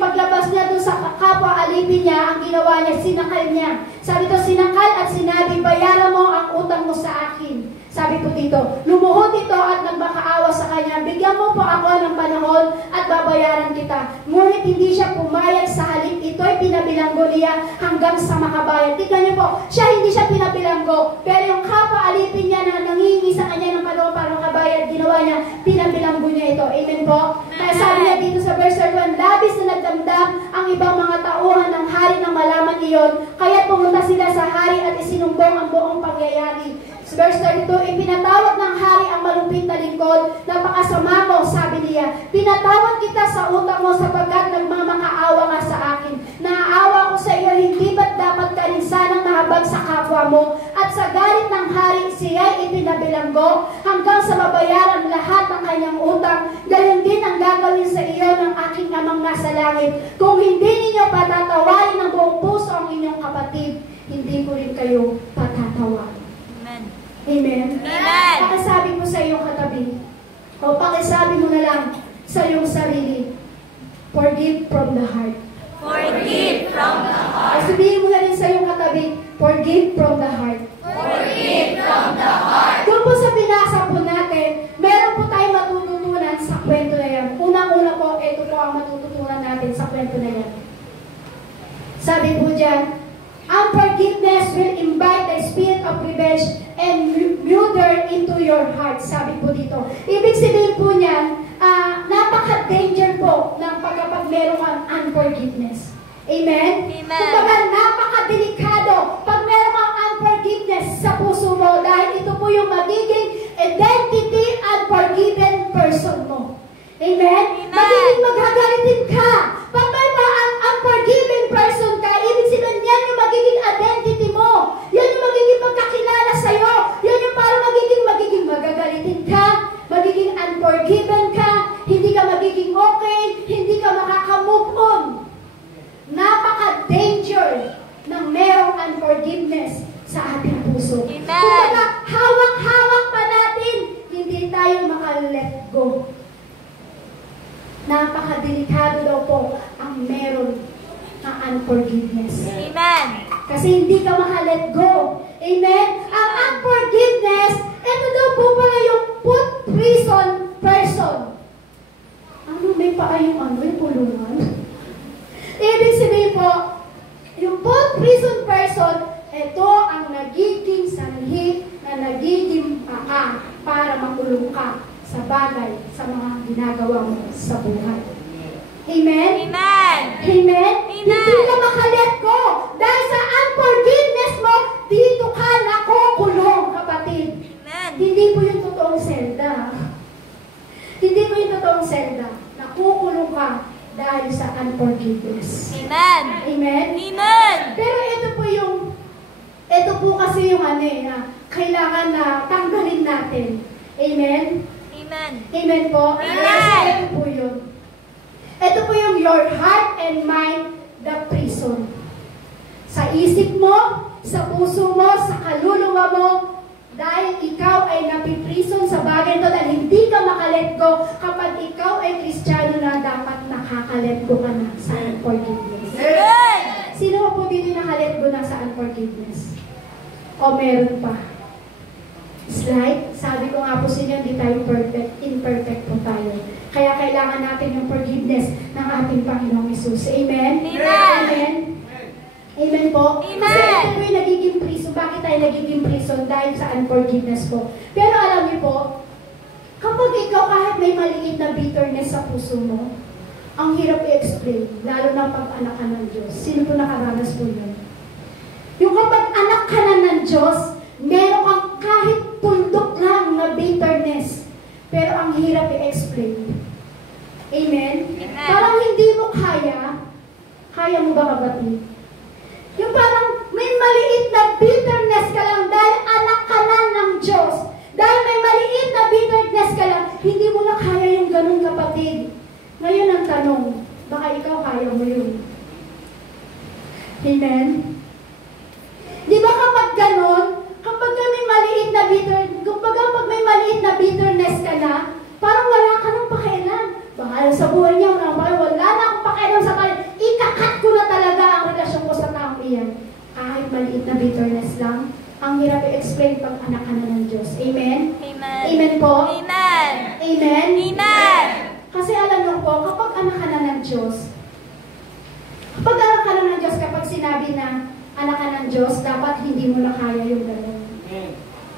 paglabas niya dun sa kapwa alipin niya, ang ginawa niya, sinakal niya. Sabi ito, sinakal at sinabi, bayaran mo ang utang mo sa akin. Sabi po dito, lumuhod ito at nagmakaawa sa kanya, bigyan mo po ako ng panahon at babayaran kita. Ngunit hindi siya pumayag, sa halip ito'y pinabilanggo niya hanggang sa makabayad. Tignan niyo po, siya hindi siya pinabilanggo, pero yung kapwa alipin niya na nangingi sa kanya ng panahon para makabayad, ginawa niya, pinabilanggo niya ito. Amen po? Kaya sabi niya dito sa verse 1, labis na nagdamdam ang ibang mga tauhan ng hari nang malaman iyon, kaya pumunta sila sa hari at isinumbong ang buong pangyayari. Verse 32, ipinatawag ng hari ang malupit na lingkod, napakasama mo, sabi niya. Pinatawag kita sa utang mo sapagkat nagmamakaawa ka sa akin. Naaawa ko sa iyo, hindi ba't dapat ka rin sanang mahabag sa kapwa mo? At sa galit ng hari, siya'y ipinabilanggo hanggang sa mabayaran lahat ng kanyang utang. Gayon din ang gagawin sa iyo ng aking amang nasa langit. Kung hindi ninyo patatawarin ng buong puso ang inyong kapatid, hindi ko rin kayo patatawarin. Amen? Amen. Pakisabi mo sa iyong katabi, o pakisabi mo na lang sa iyong sarili, forgive from the heart. Forgive from the heart. Sabihin mo na rin sa iyong katabi, forgive from the heart. Forgive from the heart. Doon po sa binasa po natin, meron po tayong matututunan sa kwento na yan. Unang-una po, ito po ang matututunan natin sa kwento na yan. Sabi po dyan, unforgiveness will invite the spirit of revenge and murder into your heart. Sabi po dito. Ibig sabihin po niyan, napaka-danger po ng pagkapag meron kang unforgiveness. Amen? Amen. Kumbaga, napaka-delikado pag meron kang unforgiveness sa puso mo dahil ito po yung magiging identity unforgiven person mo. Amen? Magiging maghagalitin ka. Pag may unforgiving person ka, ibig sabihin yan yung magiging identity mo unforgiveness. Amen. Kasi hindi ka maka-let go. Amen? Ang unforgiveness, ito daw po pala yung put prison person. Ano, may paa yung yung pulungan? Ibig sabihin po, yung put prison person, ito ang nagiging sanhi na nagiging paa para makulong ka sa bagay, sa mga ginagawa mo sa buhay. Amen? Amen. Amen? Amen. Hindi ka makalet go. Dahil sa unforgiveness mo, dito ka nakukulong, kapatid. Amen. Hindi po yung totoong selda. Hindi po yung totoong selda. Nakukulong ka dahil sa unforgiveness. Amen. Amen? Amen. Pero ito po kasi yung na kailangan na tanggalin natin. Amen? Amen. Amen po? Amen. Kasi ito po yun. Ito po yung your heart and mind, the prison. Sa isip mo, sa puso mo, sa kaluluwa mo, dahil ikaw ay napiprison sa bagay ito dahil hindi ka makalet go. Kapag ikaw ay Kristiyano na, dapat nakakalet go ka na sa unforgiveness. Amen. Sino po dito nakalet go na sa unforgiveness? O meron pa? Slide. Sabi ko nga po sa inyo, hindi tayo perfect. Imperfect po tayo. Kaya kailangan natin yung forgiveness ng ating Panginoong Hesus. Amen? Amen. Amen? Amen po? Amen. Kasi ito po yung nagiging prison. Bakit tayo nagiging prison? Dahil sa unforgiveness po. Pero alam niyo po, kapag ikaw kahit may maliit na bitterness sa puso mo, ang hirap i-explain, lalo na pag anak ka ng Diyos. Sino po nakaranas po yun? Yung kapag anak ka na ng Diyos, meron kang kahit pundok lang na bitterness. Pero ang hirap i-explain. Amen? Amen. Parang hindi mo kaya. Kaya mo ba, kapatid? Yung parang may maliit na bitterness ka lang dahil anak ka na ng Diyos. Dahil may maliit na bitterness ka lang, hindi mo na kaya yung ganun, kapatid. Ngayon ang tanong, baka ikaw kaya mo yun. Amen? Di ba kapag ganun, kapag may maliit na pag may maliit na bitterness ka na, parang wala ka nang pakialam. Bahala sa buhay niya, wala na akong pakialam sa kanya. Ikakat ko na talaga ang relasyon ko sa taong iyan. Kahit maliit na bitterness lang, ang hirap i-explain pag anak ka na ng Diyos. Amen? Amen. Amen po? Amen. Amen? Amen. Kasi alam niyo po, kapag anak ka na ng Diyos, kapag sinabi na anak ka ng Diyos, dapat hindi mo na kaya yung gano'n.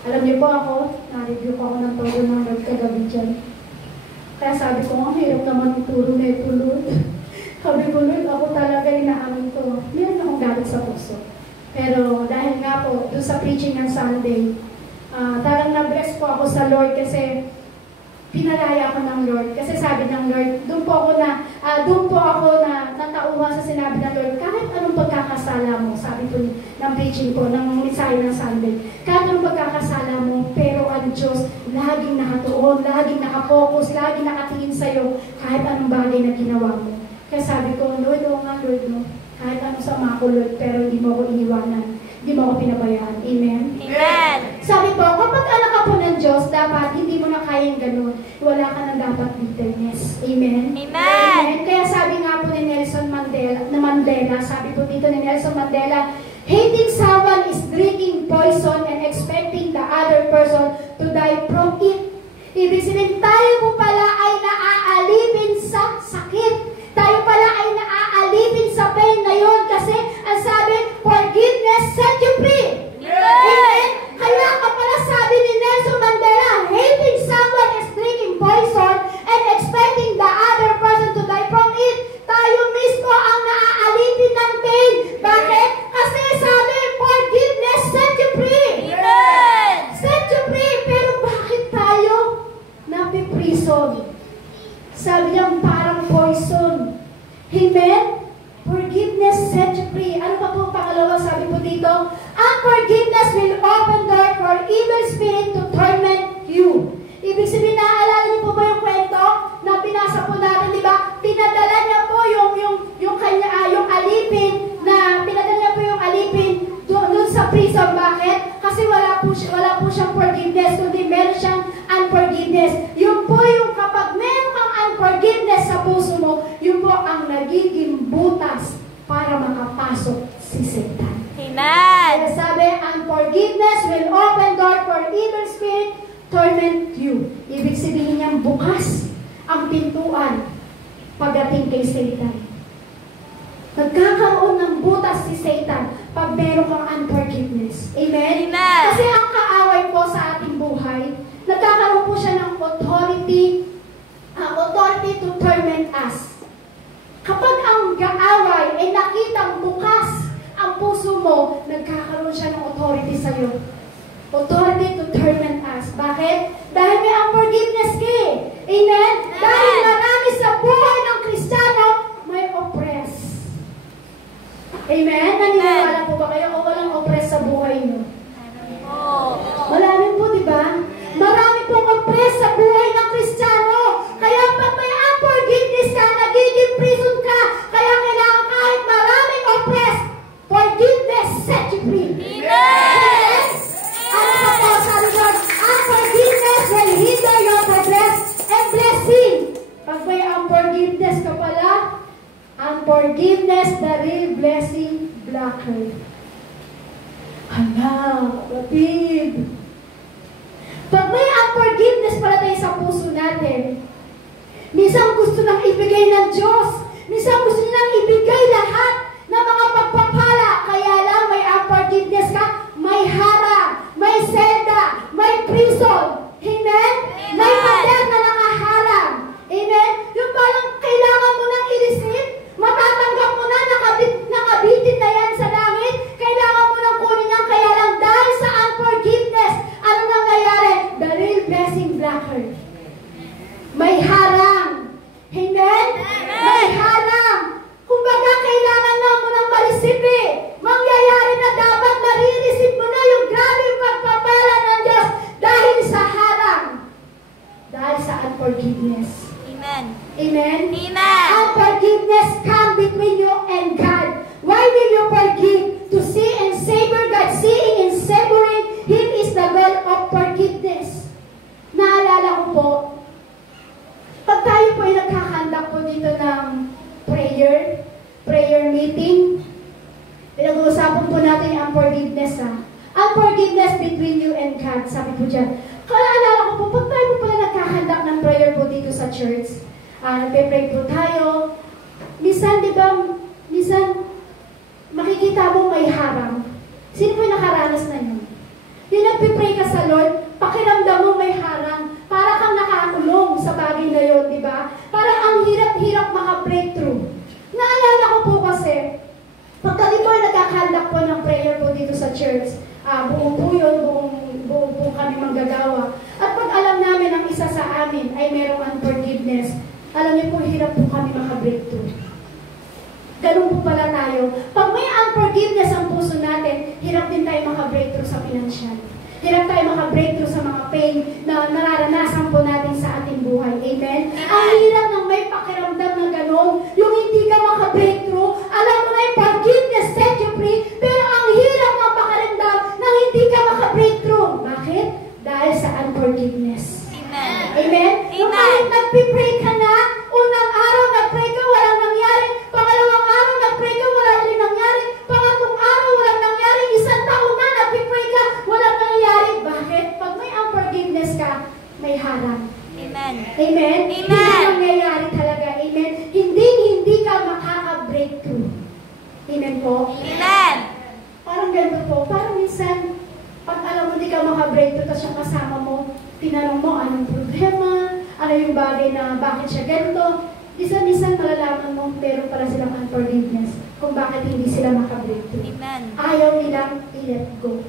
Alam niyo po ako, na-review ko ako ng todo ng Lord kagabi dyan. Kaya sabi ko, ang hirap naman ituro na ito, Lord. Sabi ko, Lord, ako talaga inaamin ko. Meron akong galit sa puso. Pero dahil nga po, doon sa preaching ng Sunday, tarang na-bless po ako sa Lord kasi pinalaya ko ng Lord. Kasi sabi ng Lord, doon po ako na natauhan sa sinabi ng Lord, kahit anong pagkakasala mo, sabi po ng preaching po, ng mensahe ng Sunday, kahit anong pagkakasala mo, pero ang Diyos, laging nakatuon, laging nakapokus, laging nakatingin sa'yo, kahit anong bagay na ginawa mo. Kaya sabi ko, Lord, oo nga, Lord, no? Kahit anong sama ko, Lord, pero hindi mo ako iniwanan, hindi mo ako pinabayaan. Amen? Amen. Sabi po, kapag anak ka po ng Diyos, dapat hindi mo na kayang ganun. Wala ka na dapat bitterness. Amen? Amen. Kaya sabi nga po ni Nelson Mandela, sabi po dito ni Nelson Mandela, hating someone is drinking poison and expecting the other person to die from it. Ibig sabihin, tayo po pala ay naaalipin sa sakit. Tayo pala ay naaalipin sa pain na yun kasi ang sabi, forgiveness set you free. Amen? Kaya kapala sabi ni Nelson Mandela, hating someone is drinking poison and expecting the other person to die from it. Tayo mismo ang naaalipin ng pain. Bakit? Kasi sabi, forgiveness set you free. Amen. Set you free. Pero bakit tayo napiprison? Sabi niya, parang poison. Amen? Forgiveness set you free. Ano pa po pangalawa? Sabi po dito, unforgiveness will open door for evil spirit to torment you. Ibig sabihin, naaalala niyo po ba yung kwento na pinasa po natin, di ba? Pinadala niya po yung alipin na pinadala niya po yung alipin doon sa prison. Bakit? Kasi wala po siyang forgiveness, kundi meron siyang unforgiveness. Yun po yung kapag meron kang unforgiveness sa puso mo, yun po ang nagiging butas para makapasok unforgiveness will open door for evil spirit torment you. Ibig sabihin niyang bukas ang pintuan pagdating kay Satan. Nagkakaroon ng butas si Satan pag meron kang unforgiveness. Amen? Amen. Kasi ang kaaway po sa ating buhay, nagkakaroon po siya ng authority to torment us. Kapag ang kaaway ay nakitang bukas ang puso mo, nagkakaroon siya ng authority sa iyo. Authority to torment us. Bakit? Dahil may unforgiveness ka eh. Amen? Dahil marami sa buhay ng Kristiyano may oppress. Amen? Naniniwala po ba kayo o walang oppress sa buhay niyo? Marami po, di ba? Marami pong oppress sa buhay ng Kristiyano. Kaya pag may unforgiveness ka, nagiging prison ka. Kaya kailangan kahit maraming oppress, forgiveness set you free. Amen! Ano pa po, sabi ko, unforgiveness will hinder your progress and blessing. Pag may unforgiveness ka pala, unforgiveness, the real blessing, blocker. Hala, kapatid. Pag may unforgiveness pala tayo sa puso natin, minsan gusto nang ibigay ng Diyos, minsan gusto nang ibigay lahat ng mga pagpapala, kaya lang may unforgiveness ka, may harang, may selda, may prison. Amen? May pader na nakaharang. Amen? Yung parang kailangan mo nang i-receive, matatanggap mo na, nakabitin na yan sa langit, kailangan mo nang kunin yan, kaya lang dahil sa unforgiveness, ano nangyayari? The real blessing blocker. May harang. Amen? May harang. Kumbaga, kailangan na mo nang ma-receive eh. Mangyayari na dapat marireceive mo na yung grabing pagpapala ng Diyos dahil sa harang. Dahil sa unforgiveness. Amen. Amen? Amen. Unforgiveness come between you and God. Why will you forgive? To see and savor God. Seeing and savoring Him is the goal of forgiveness. Naalala ko po, pag tayo po ay nagkakandak po dito ng prayer meeting, pinag-uusapan po natin yung unforgiveness unforgiveness between you and God, sabi po dyan. Naalala ko po, pag tayo po pala nagkakandak ng prayer po dito sa church, nagpe-pray po tayo, minsan, di ba, makikita mo may harang. Sino po yung nakaranas na yun? Yung nagpe-pray ka sa Lord, pakiramdam mo may harang. Para kang nakakulong sa bagay na yun, di ba? Parang ang hirap-hirap maka-breakthrough. Naalala ko po kasi, pag kami po ay nagkakandak po ng prayer po dito sa church, buong po yun, buong po kami manggagawa. At pag alam namin ang isa sa amin ay merong unforgiveness, alam niyo po, hirap po kami maka-breakthrough. Ganun po pala tayo. Pag may unforgiveness ang puso natin, hirap din tayo maka-breakthrough sa financial. Hirap tayo maka-breakthrough sa mga pain na nararanasan po natin sa ating buhay. Amen? Ang hirap ng may pakiramdam na gano'n, yung hindi ka maka-breakthrough, alam mo na yung forgiveness set you free, pero ang hirap ng pakiramdam na hindi ka maka-breakthrough. Bakit? Dahil sa unforgiveness. Amen. Amen? Yung kahit nagpipray ka na, unang araw nagpray ka, walang nangyari. Pangalawang araw nagpray ka, wala rin nangyari. Pangatlong araw, walang nangyari. Isang taon na nagpipray ka, walang nangyari. Bakit? Pag may unforgiveness ka, may harang. Amen. Amen? Amen. Hindi nangyayari talaga. Amen? Hindi ka makaka-breakthrough. Amen po? Amen. Parang ganito po. Parang minsan, pag alam mo hindi ka maka-breakthrough, tapos yung kasama mo, tinanong mo anong problema, ano yung bagay na bakit siya ganito. Minsan malalaman mo, meron pala silang unforgiveness kung bakit hindi sila maka-breakthrough. Amen. Ayaw nilang i-let go.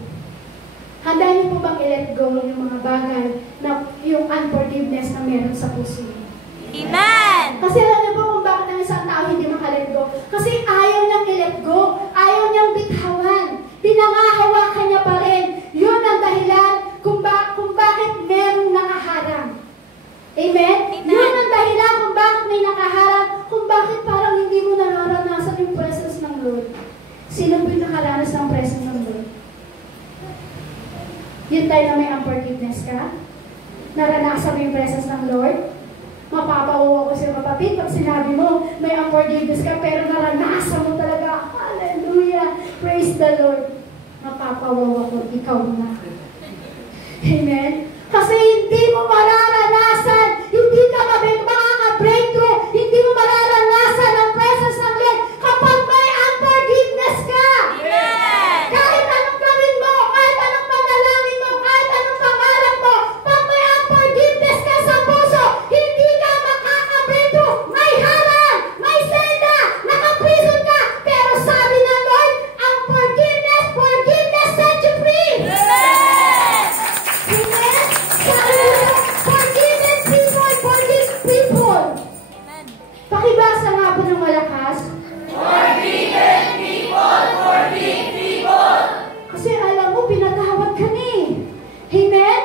Handa niyo po bang i-let go yung mga bagay na yung unforgiveness na meron sa puso niyo? Amen. Kasi alam niyo po kung bakit ang isang tao hindi maka-let go? Kasi ayaw niyang i-let go. Ayaw niyang bitawan. Pinangahawakan niya pa rin. Yun ang dahilan kung bakit merong nakaharang. Amen? Amen. Yun ang dahilan kung bakit may nakaharang, kung bakit parang hindi mo nararanasan yung presence ng Lord. Sino po yung nakaranas ng presence ng Lord? Yun tayo na may unforgiveness ka? Naranasan mo yung presence ng Lord? Mapapawawa ko sa kapatid pag sinabi mo may unforgiveness ka pero naranasan mo talaga. Hallelujah! Praise the Lord! makapawawa ko, ikaw na. Amen? Kasi hindi mo mararanasan, hindi ka makaka-breakthrough, hindi mo mararanasan ang presence ng Lord kapag may unforgiveness ka. Amen. Kahit anong gawin mo, kahit anong panalangin mo, kahit anong pangarap mo, pag may unforgiveness ka sa puso, hindi ka makaka-breakthrough. May harang, may senda, nakaprison ka. Pero sabi ng Lord, ang forgiveness set you free. Amen. Amen? Forgive people, forgive people. Amen. Pakibasa nga po ng malakas. Forgiven people, forgive people. Kasi alam mo, pinatawad ka na eh. Amen?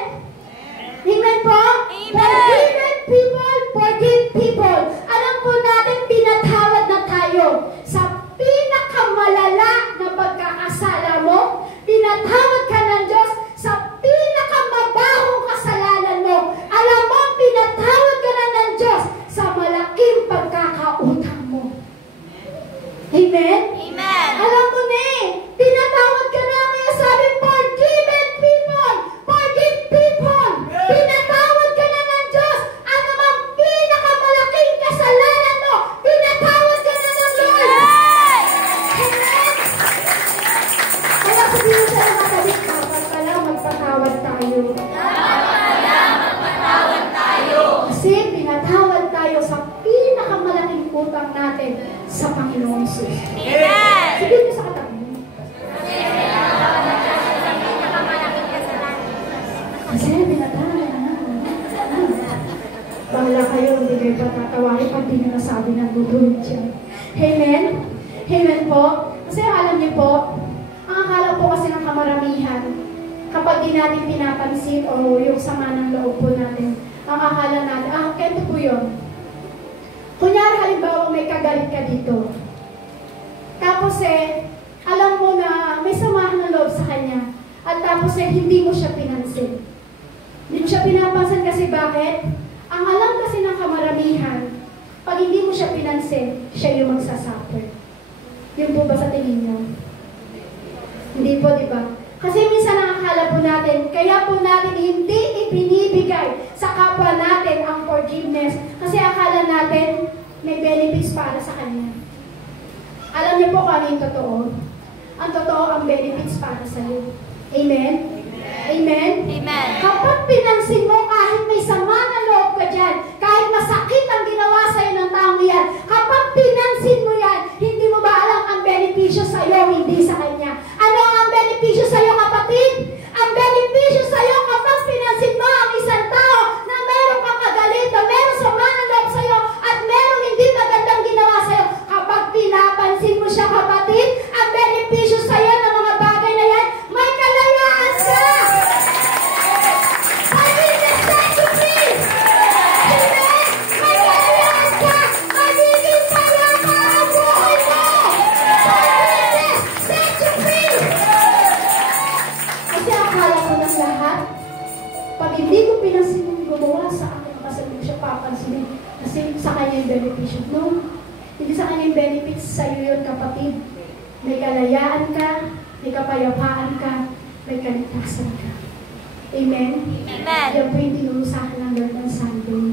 Amen po? Amen. Forgiven people, forgive people. Alam po natin, pinatawad na tayo. Sa pinakamalala na pagkakasala mo, pinatawad ka ng Diyos sa pinakamabahong kasalanan mo. Alam mo, pinatawad ka na ng Diyos sa malaking pagkakautang mo. Amen? Amen. Alam mo na eh, pinatawad ka na, kaya sabi, forgiven people, forgive people. Pinatawad ka na ng Diyos. Ano mang pinakamalaking kasalanan mo, pinatawad ka na ng Lord. Amen? Kaya sabihin mo sa mga kabit, dapat pala magpatawad tayo. Kasi pinatawad tayo sa pinakamalaking utang natin sa Panginoong Jesus. Amen. Sabihin mo sa katabi mo. Kasi pinatawad na. Bahala kayo, hindi kayo patatawarin pag di nyo nasabi ng tutulog siya. Amen? Amen po? Kasi alam niyo po, ang akala po kasi ng kamaramihan, kapag di natin pinapansin o yung sama ng loob po natin, ang akala natin, kento po yun. Kunyari halimbawa may kagalit ka dito. Tapos alam mo na may samahan ng loob sa kanya. At tapos hindi mo siya pinansin. Hindi mo siya pinapansin kasi bakit? Ang alam kasi ng kamaramihan, pag hindi mo siya pinansin, siya yung magsasuffer. Yun po ba sa tingin niyo? Hindi po, di ba? Kasi minsan ang akala po natin, kaya po natin hindi ipinibigay sa kapwa natin ang forgiveness. Kasi akala natin may benefits para sa kanya. Alam niyo po kung ano yung totoo? Ang totoo, ang benefits para sa iyo. Amen? Amen? Amen. Kapag pinansin mo, kahit may sama na loob ka dyan, kahit masakit ang ginawa sa'yo ng taong yan, kapag pinansin mo yan, hindi mo ba alam ang benepisyo sa'yo, hindi sa kanya? Ano ang benepisyo sa'yo, kapatid? Ang benepisyo sa'yo kapag pinansin mo ang isang tao na meron kang kagalit, na meron sama na loob sa'yo, at meron hindi magandang ginawa sa'yo, kapag pinapansin mo siya, kapatid, ang benepisyo sa'yo ng mga bagay na yan, may kalayaan ka! Pag hindi ko pinansin yung gumawa sa akin, kasi hindi ko siya papansinin, kasi sa kanya yung beneficio. No, hindi sa kanya yung benefits, sa iyo yun, kapatid. May kalayaan ka, may kapayapaan ka, may kaligtasan ka. Amen? Amen. Yan po yung tinuro sa akin ng Lord ng Sunday.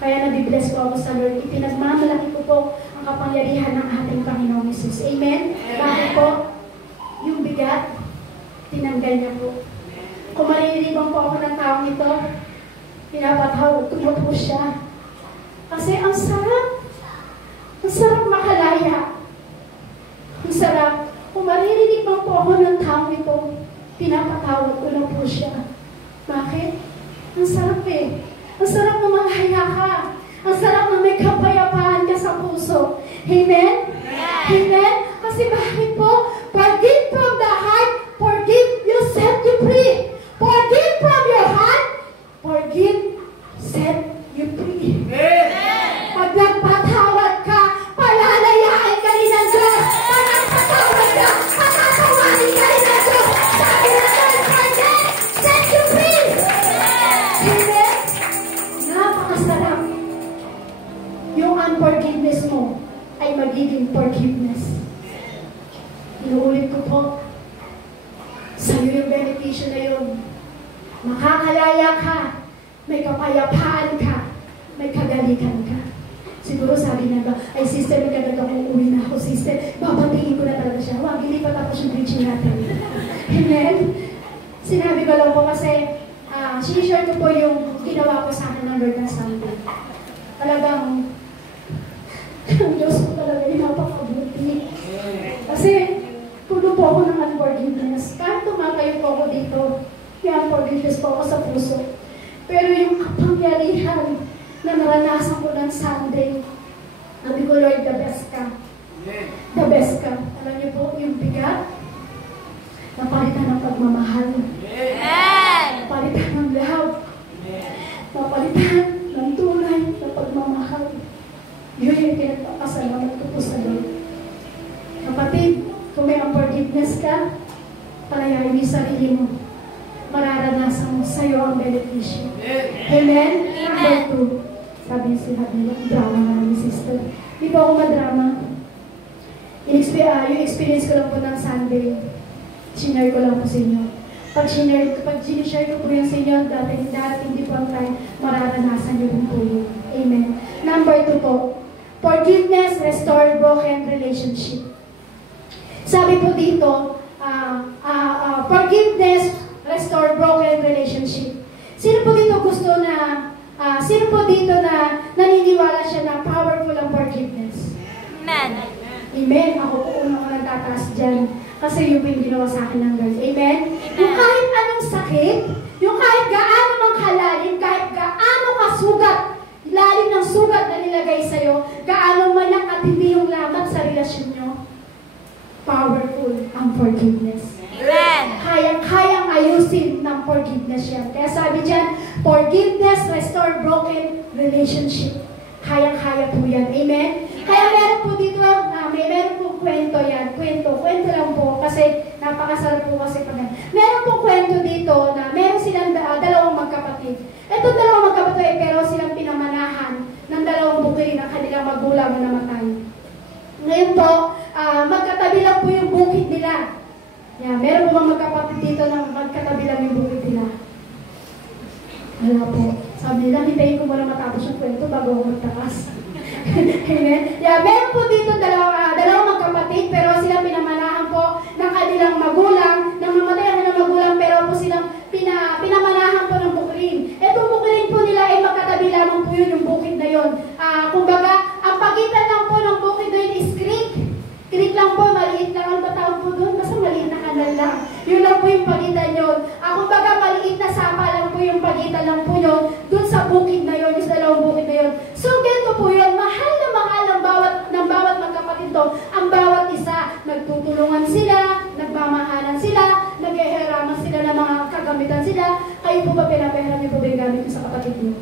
Kaya nabibless ko ako sa Lord. Ipinagmamalaki ko po ang kapangyarihan ng ating Panginoong Jesus. Amen? Bakit po? Yung bigat, tinanggal niya po. Kung mariribang po ako ng taong ito, pinapatawag, tumuto siya. Kasi ang sarap makalaya. Ang sarap. Kung maririnig man po ako ng taong ito, pinapatawag ko na po siya. Bakit? Ang sarap eh. Ang sarap na malaya ka. Ang sarap na may kapayapaan ka sa puso. Amen? Amen? Kasi bakit po? Forgive from the heart, forgive, you set you free. Forgive from your heart, forgive, set you free. Pag nagpatawad ka, palalayain ka rin ng Diyos. Pag nagpatawad ka, patatawarin ka rin ng Diyos. Sabi na Lord, forgive, set you free. Amen? Napakasarap. Yung unforgiveness mo ay magiging forgiveness. Sa'yo yung benepisyo na yun. Makakalaya ka, may kapayapaan ka, may kagalikan ka. Siguro sabi niya ba, ay sister, magkagad akong uuwi na ako, sister. Babatingin ko na talaga siya. Huwag, hindi pa tapos yung preaching natin. Amen? Sinabi ko lang po kasi, sinishare ko po yung ginawa ko sa akin ng Lord na Sunday. Talagang, ang Diyos ko talaga yung napakabuti. Kasi, puno po ako ng unforgiveness. Kahit tumatayo po ako dito, may unforgiveness po ako sa puso. Pero yung kapangyarihan na naranasan ko ng Sunday, sabi ko, Lord, the best ka. The best ka. Alam niyo po, yung bigat, napalitan ng pagmamahal. Napalitan ng love. Napalitan ng tunay na pagmamahal. Yun yung pinagpapasalamat ko po sa Lord. Kapatid, kung may unforgiveness ka, palayain mo yung sarili mo. Mararanasan mo sa'yo ang benepisyo. Amen? Number 2. Sabi niya sinabi niya, drama nga ni sister. Di ba ako madrama? Yung experience ko lang po ng Sunday, sinare ko lang po sa inyo. Pag sinishare ko po yan sa inyo, darating di po ang time, mararanasan niyo rin po yun. Amen. Number 2 po, forgiveness, restore broken relationship. Sabi po dito, forgiveness, restore broken relationship. Sino po dito gusto na, sino po dito na naniniwala siya na powerful ang forgiveness? Amen. Amen. Ako po unang nagtataas dyan. Kasi yung ginawa sa akin ng Lord. Amen? Yung kahit anong sakit, yung kahit gaano mang kalalim, kahit gaano kasugat, lalim ng sugat na nilagay sa'yo, gaano man ang katindi yung lamat sa relasyon nyo, powerful ang forgiveness. Amen. Kayang ayusin ng forgiveness yan. Kaya sabi dyan, forgiveness, restore broken relationship. Kayang-kaya po yan. Amen? Kaya meron po dito, meron po kwento yan. Kwento lang po kasi napakasarap po kasi pag meron po kwento dito na meron silang dalawang magkapatid. Itong dalawang magkapatid pero silang pinamanahan ng dalawang bukid ng kanilang magulang na namatay. Ngayon po, magkatabi lang po yung bukid nila. Yan, meron po mga magkapatid dito na magkatabi lang yung bukid nila. Wala po. Sabi nila, hintayin ko muna matapos yung kwento bago ako magtakas. Amen? Yeah, meron po dito dalawang magkapatid, pero silang pinamanahan po ng kanilang magulang, ng mamatay ang kanilang magulang, pero po silang pinamanahan po ng bukrin. Itong bukrin po nila ay magkatabi lamang po yun, yung bukid na yun. Kumbaga, ang pagitan lang po ng bukid na yun is creek. Creek lang po, maliit lang. Ano ba tawag po doon? Basta maliit na kanal lang. Yun lang po yung pagitan yun. Kumbaga, maliit na sapa lang po yung pagitan lang po yun doon sa bukid na yun, yung dalawang bukid na yun. So, ganito po yun. Mahal na mahal ng bawat magkapatid to. Ang bawat isa, nagtutulungan sila, nagmamahalan sila, naghihiraman sila ng mga kagamitan sila. Kayo po ba pinapahiram niyo po ba yung gamit sa kapatid niyo?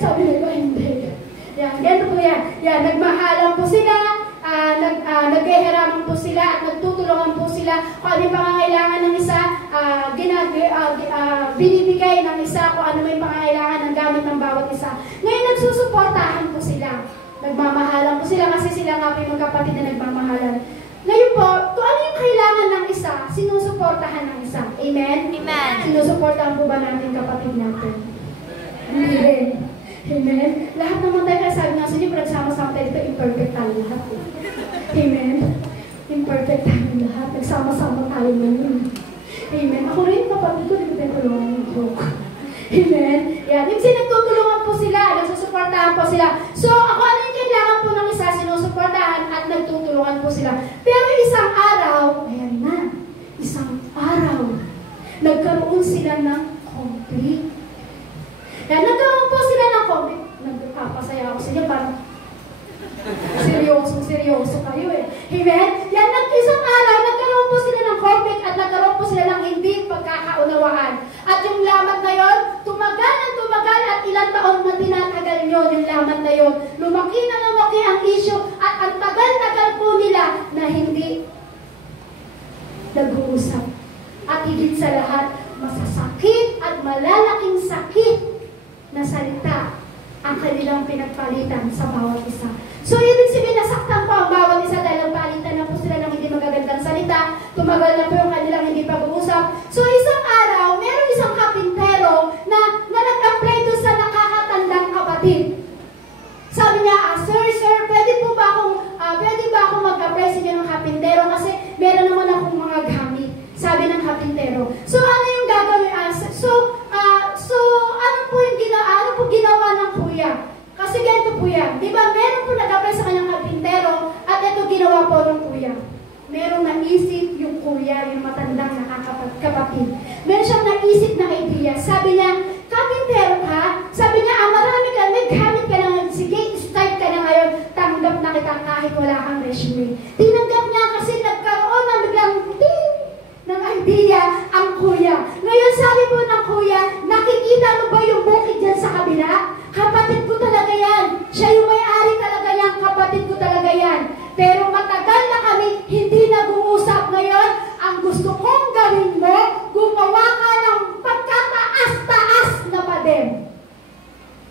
Sabi nila, hindi. Yan, ganito po yan. Yan, nagmahalan po sila, naghihiraman po sila at nagtutulungan po sila kung ano yung pangangailangan ng isa, binibigay ng isa kung ano yung pangangailangan ng gamit ng bawat isa. Ngayon, nagsusuportahan po sila. Nagmamahalan po sila kasi sila nga po yung magkapatid na nagmamahalan. Ngayon po, kung ano yung kailangan ng isa, sinusuportahan ng isa. Amen? Amen. Sinusuportahan po ba natin kapatid natin? Amen. Amen? Lahat naman tayo, kaya sabi nga sa inyo, nagsama-sama tayo dito, imperfect tayo lahat. Amen? Imperfect tayo lahat. Nagsama-sama tayo ngayon. Amen? Ako rin, kapatid ko, hindi ko tayo tulungan yung joke. Amen? Yan. Yung sinagtutulungan po sila, nagsusuportahan po sila. So, ako ano yung kailangan po ng isa, sinusuportahan at nagtutulungan po sila. Pero isang araw, ayan na, isang araw, nagkaroon sila ng conflict. Yan, nagkaroon po sila ng conflict. Nagpapasaya ako sa inyo, parang seryoso kayo eh. Amen? Yan, isang araw, nagkaroon po sila ng conflict at nagkaroon po sila ng hindi pagkakaunawaan. At yung lamat na yon, tumagal at ilang taon na tinatagal yun, yung lamat na yon. Lumaki na lumaki ang issue at ang tagal-tagal po nila na hindi nag-uusap. At higit sa lahat, masasakit at malalaking sakit na salita ang kanilang pinagpalitan sa bawat isa. So, ibig sabihin, nasaktan po ang bawat isa dahil palitan na po sila ng hindi magagandang salita. Tumagal na po yung kanilang nag-uusap. So isang araw, merong isang kapintero na nag-apply doon sa nakakatandang kapatid. Sabi niya, sir, pwede ba akong mag-apply sa inyo ng kapintero kasi meron naman akong mga gamit. Sabi ng kapintero. So ano yung gagawin? Ano po ginawa ng kuya? Kasi ganito po yan. Di ba, meron po nag-apply sa kanyang kapintero at ito ginawa po ng kuya. Merong naisip yung kuya, yung matandang nakakapatid. Meron siyang naisip na idea. Sabi niya, kapintero ka? Sabi niya, marami ka, may gamit ka na. Sige, start ka na ngayon. Tanggap na kita kahit wala kang resume. Tinanggap niya kasi nagkaroon ng biglang ng idea ang kuya. Ngayon sabi po ng kuya, nakikita mo ba yung bukid dyan sa kabila? Kapatid ko talaga yan. Siya yung may-ari talaga yan. Kapatid ko talaga yan. Pero matagal na kami hindi nag-uusap ngayon. Ang gusto kong gawin mo, gumawa ka ng pagkataas-taas na pader.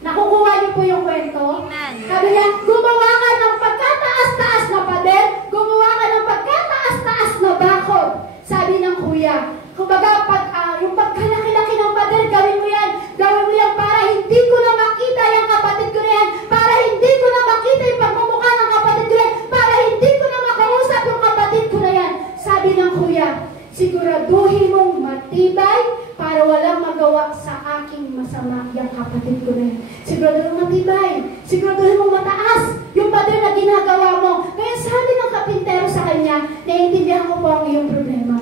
Nakukuha niyo po yung kwento? Sabi niya, gumawa ka ng pagkataas-taas na pader, gumawa ka ng pagkataas-taas na bakod. Sabi ng kuya, kumbaga, yung pagkalaki-laki ng pader, gawin mo yan para hindi ko na makita yung kapatid ko na yan, para hindi ko na makita yung pagmumukha ng kapatid ko na yan, para hindi ko na makausap yung kapatid ko na yan. Sabi ng kuya, siguraduhin mong matibay para walang magawa sa aking masama yung kapatid ko na yan. Siguraduhin mong matibay, siguraduhin mong mataas yung pader na ginagawa mo. Kaya sabi ng kapintero sa kanya, naiintindihan ko po ang iyong problema.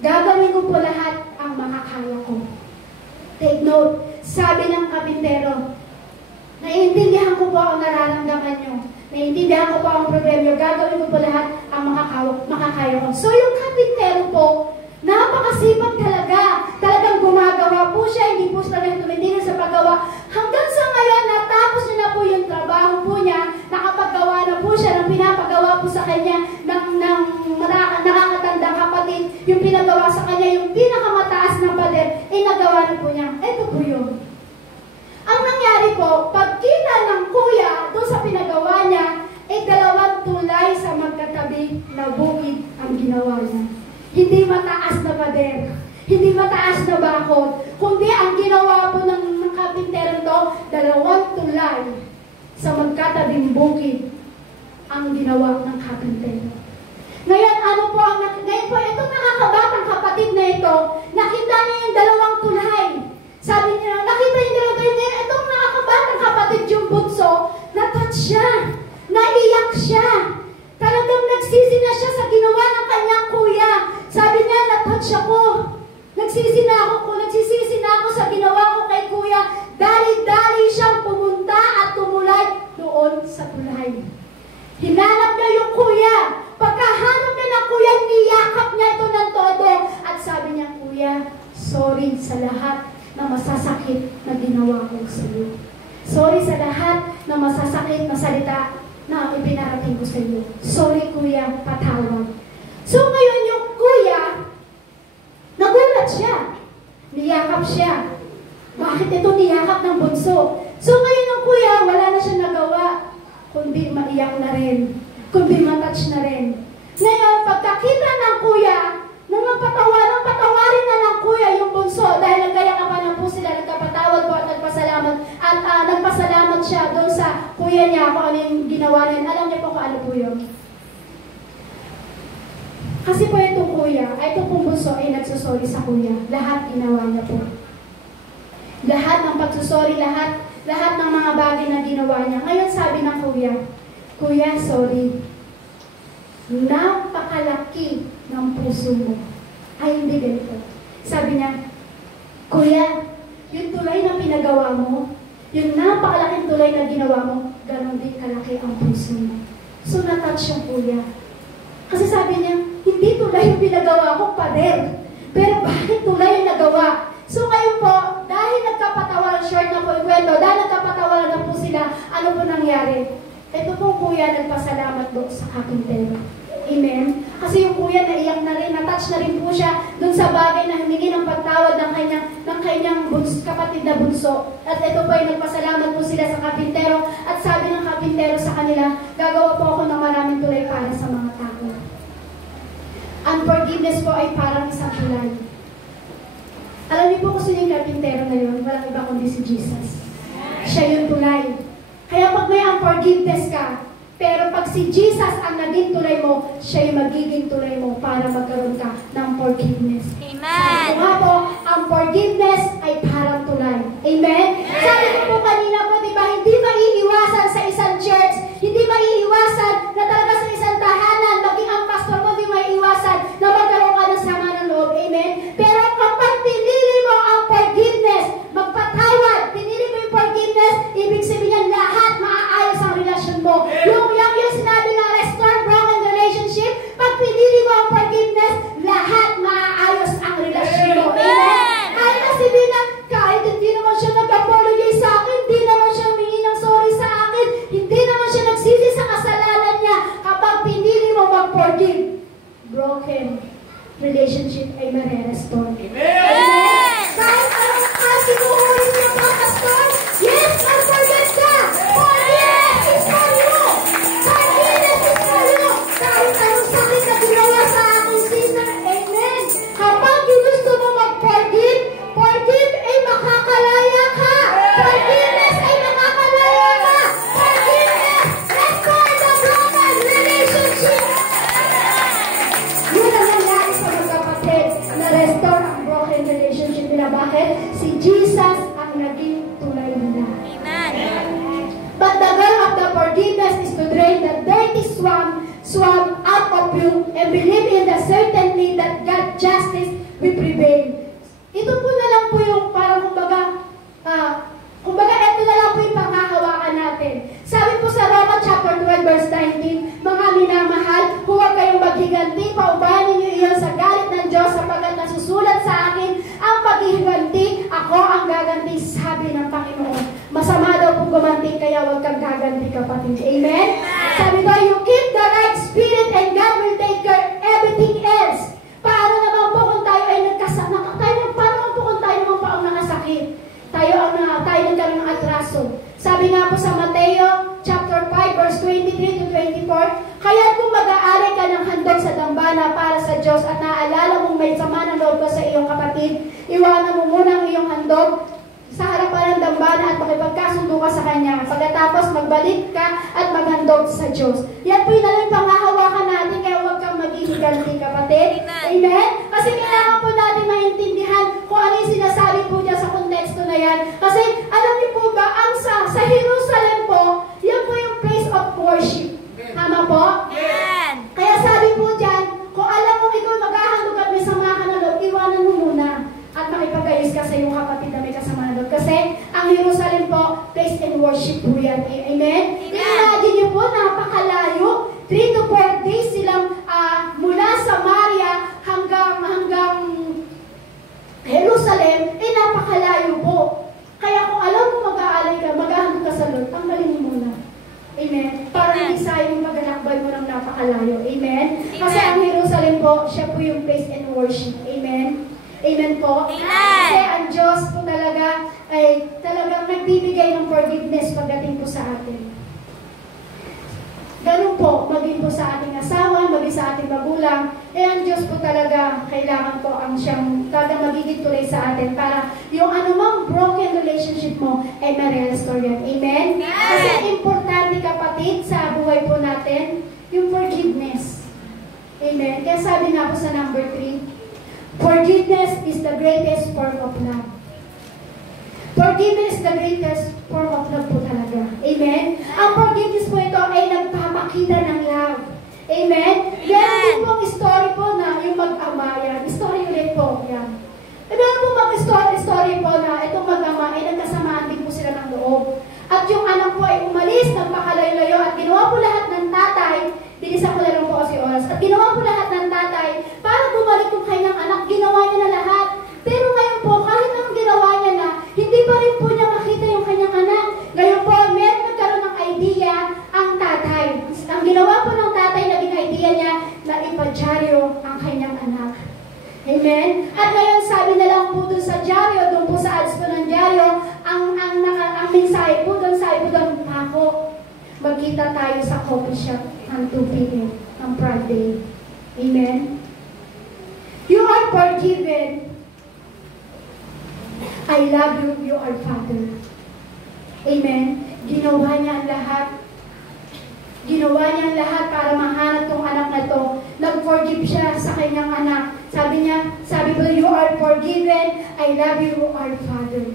Gagawin ko po lahat ang makakaya ko. Take note, sabi ng kapintero, naiintindihan ko po ang nararamdaman nyo. Naiintindihan ko po ang problema nyo. Gagawin ko po lahat ang makakaya ko. So yung kapintero po, napakasipag talaga. Talagang gumagawa po siya. Hindi po siya tumitingin sa paggawa. Hanggang sa ngayon, natapos niya na po yung trabaho po niya. Nakapaggawa na po siya ng pinapagawa po sa kanya ng nakakatandang kapatid. Yung pinagawa sa kanya, yung pinakamataas na pader, nagawa na po niya. Ito po yun. Ang nangyari po, pagkita ng kuya doon sa pinagawa niya, dalawang tulay sa magkatabi na bukid ang ginawa niya. Hindi mataas na pader, hindi mataas na bakod, kundi ang ginawa po ng kapintero to, dalawang tulay sa magkatabing bukid ang ginawa ng kapintero. Ngayon, ngayon po, itong nakakabatang kapatid na ito, nakita niya yung dalawang tulay. Sabi niya, nakita niya yung dalawang tulay, itong nakakabatang kapatid yung bunso, na-touch siya, naiyak siya. Talagang nagsisi na siya sa ginawa ng kanyang kuya. Sabi niya, na-touch ako. Nagsisisi na ako sa ginawa ko kay kuya. Dali-dali siyang pumunta at tumulay doon sa tulay. Hinanap niya yung kuya. Pagkahanap niya ng kuya, niyakap niya ito ng todo. At sabi niya, kuya, sorry sa lahat na masasakit na ginawa ko sa iyo. Sorry sa lahat na masasakit na salita na ipinarating ko sa iyo. Sorry kuya, patawad. So ngayon yung kuya, nagulat siya. Niyakap siya. Bakit ito niyakap ng bunso? So ngayon yung kuya, wala na siya nagawa, kundi maiyak na rin, kundi matouch na rin. Ngayon, pagkakita ng kuya, patawarin na ng kuya yung bunso dahil nagkayakapan na po sila, nagkapatawad po at nagpasalamat. At nagpasalamat siya doon sa kuya niya kung ano yung ginawa niya. Alam niya po kung ano po yun. Kasi po itong kuya, itong bunso ay nagsusori sa kuya. Lahat ginawa niya po. Lahat ng pagsusori, lahat ng mga bagay na ginawa niya. Ngayon sabi ng kuya, kuya, sorry. Napakalaki ng puso mo. Ay, hindi ganito. Sabi niya, kuya, yung tulay na pinagawa mo, yung napakalaking tulay na ginawa mo, ganon din kalaki ang puso mo. So, natouch yung kuya. Kasi sabi niya, hindi tulay yung pinagawa ko, pader. Pero bakit tulay yung nagawa? So, ngayon po, dahil nagkapatawaran, short na po yung kwento, dahil nagkapatawaran na po sila, ano po nangyari? Ito pong kuya nagpasalamat doon sa kapintero. Amen? Kasi yung kuya naiyak na rin, natouch na rin po siya dun sa bagay na humingi ng pagtawad ng kanyang kapatid na bunso. At ito po ay nagpasalamat po sila sa kapintero. At sabi ng kapintero sa kanila, gagawa po ako ng maraming tulay para sa mga tao. Unforgiveness po ay parang isang tulay. Alam niyo po gusto niyo yung karpintero na yun, walang iba kundi si Jesus. Siya yung tulay. Kaya pag may unforgiveness ka, pero pag si Jesus ang naging tulay mo, siya yung magiging tulay mo para magkaroon ka ng forgiveness. Amen. Sabi ko nga po, ang forgiveness ay parang tulay. Amen? Sabi ko po kanina po, di ba, hindi maiiwasan sa isang church, hindi maiiwasan na talaga sa isang tahanan, maging ang pastor mo, hindi maiiwasan na magkaroon ka ng sama ng loob. Amen? Pero kapag pinili mo ang forgiveness, magpatawad, pinili mo yung forgiveness, ibig sabihin lahat maaayos ang relasyon mo. Yung sinabi na restore broken relationship, pag pinili mo ang forgiveness, lahat maaayos ang relasyon mo. Amen? Kahit na sabihin na, kahit hindi naman siya nag-apologize sa akin, hindi naman siya humingi ng sorry sa akin, hindi naman siya nagsisi sa kasalanan niya, kapag pinili mo mag-forgive, broken relationship ay mare-restore. Amen. Kahit anong sinuhuli niya mga pastor, yes, mag-forget ka! Forgiveness is for you! Forgiveness is for you! Kahit anong sakit na ginawa sa aking sister, amen! Kapag gusto mo mag-forgive, forgive ay makakalaya ka! Forgiveness ay makakalaya ka! Forgiveness, restore the broken relationship! Yun ang nangyari sa magkapatid, na-restore ang broken relationship nila. Bakit? Si Jesus ang naging tulay nila. Amen. But the goal of the forgiveness is to drain the dirty swamp out of you and believe in the certainty that God's justice will prevail. Ito po na lang po yung parang kumbaga ito na lang po yung panghahawakan natin. Sabi po sa Romans chapter 12 verse 19, mga minamahal, huwag kayong maghiganti, paubahan ninyo iyon sa galit ng Diyos sapagkat nasusulat sa akin ang paghiganti, ako ang gaganti, sabi ng Panginoon. Masama daw po gumanti, kaya huwag kang gaganti, kapatid. Amen? Sabi ko, you keep the right spirit and God will take care of everything else. Paano naman po kung tayo ay nagkasama? Paano naman po kung tayo naman pa ang nakasakit? Tayo nagkaroon ng atraso. Sabi nga po sa Mateo chapter 5 verse 23 to 24, kaya kung mag-aaral ka ng handog sa dambana para sa Diyos at naalala mong may sama ng loob sa iyong kapatid, iwanan mo muna ang iyong handog sa harapan ng dambana at makipagkasundo ka sa Kanya. Pagkatapos magbalik ka at maghandog sa Diyos. Yan po yung nalang panghahawakan natin, kaya huwag kang maghihiganti, kapatid. Amen? Kasi kailangan po natin maintindihan kung ano yung sinasabi po niya sa konteksto na yan. Kasi alam niyo po ba, ang sa Jerusalem po, yan po yung place of worship. Tama po? Amen. Kaya sabi po dyan, kung alam mo ikaw maghahandog at may sama ka na loob, iwanan mo muna at makipag-ayos ka sa iyong kapatid na may kasama na loob. Kasi ang Jerusalem po, place and worship po yan. Amen? Imagine niyo po, napakalayo. 3 to 4 days silang mula Samaria hanggang Jerusalem, napakalayo po. Kaya kung alam mo mag-aalay ka, maghahandog ka sa Lord, tanggalin mo muna. Amen? Para hindi sayang yung paglalakbay mo ng napakalayo. Amen? Kasi ang Jerusalem po, siya po yung place and worship. Amen? Amen po? Amen. Kasi ang Diyos po talaga ay talagang nagbibigay ng forgiveness pagdating po sa atin. Ganun po, maging po sa ating asawa, maging sa ating magulang, ang Diyos po talaga, kailangan po ang siyang talagang magiging tulay sa atin para yung anumang broken relationship mo ay ma-restore yan. Amen? Kasi importante, kapatid, sa buhay po natin, yung forgiveness. Amen? Kaya sabi nga po sa number 3, forgiveness is the greatest form of love. Forgiveness is the greatest form of love po talaga. Amen? Ang forgiveness po ito ay nagpapakita ng love. Amen? Yan din pong story po na yung mag-ama yan. Story ulit po yan. Meron po mag-story po na itong mag-ama ay nagkasamaan din po sila ng loob. At yung anak po ay umalis, nagpakalayo-layo at ginawa po lahat ng tatay, bilisan ko na lang po kasi oras, at ginawa po lahat ng tatay para bumalik yung kanyang anak, ginawa niya na lahat. Pero ngayon po, kahit anong ginawa niya na, hindi pa rin po niya makita yung kanyang anak. Ngayon po, meron nagkaroon ng idea ang tatay. Ang ginawa po ng tatay, naging idea niya na ipadyaryo ang kanyang anak. Amen? At ngayon, sabi na lang po dun sa dyaryo, dun po sa ads po ng dyaryo, ang mensahe po dun, sabi po dun, ako, magkita tayo sa coffee shop ng 2 p.m. ng Friday. Amen? You are forgiven I love you, you are Father. Amen? Ginawa niya ang lahat. Ginawa niya ang lahat para mahanap tong anak na to. Nag-forgive siya sa kanyang anak. Sabi ko, you are forgiven. I love you, you are Father.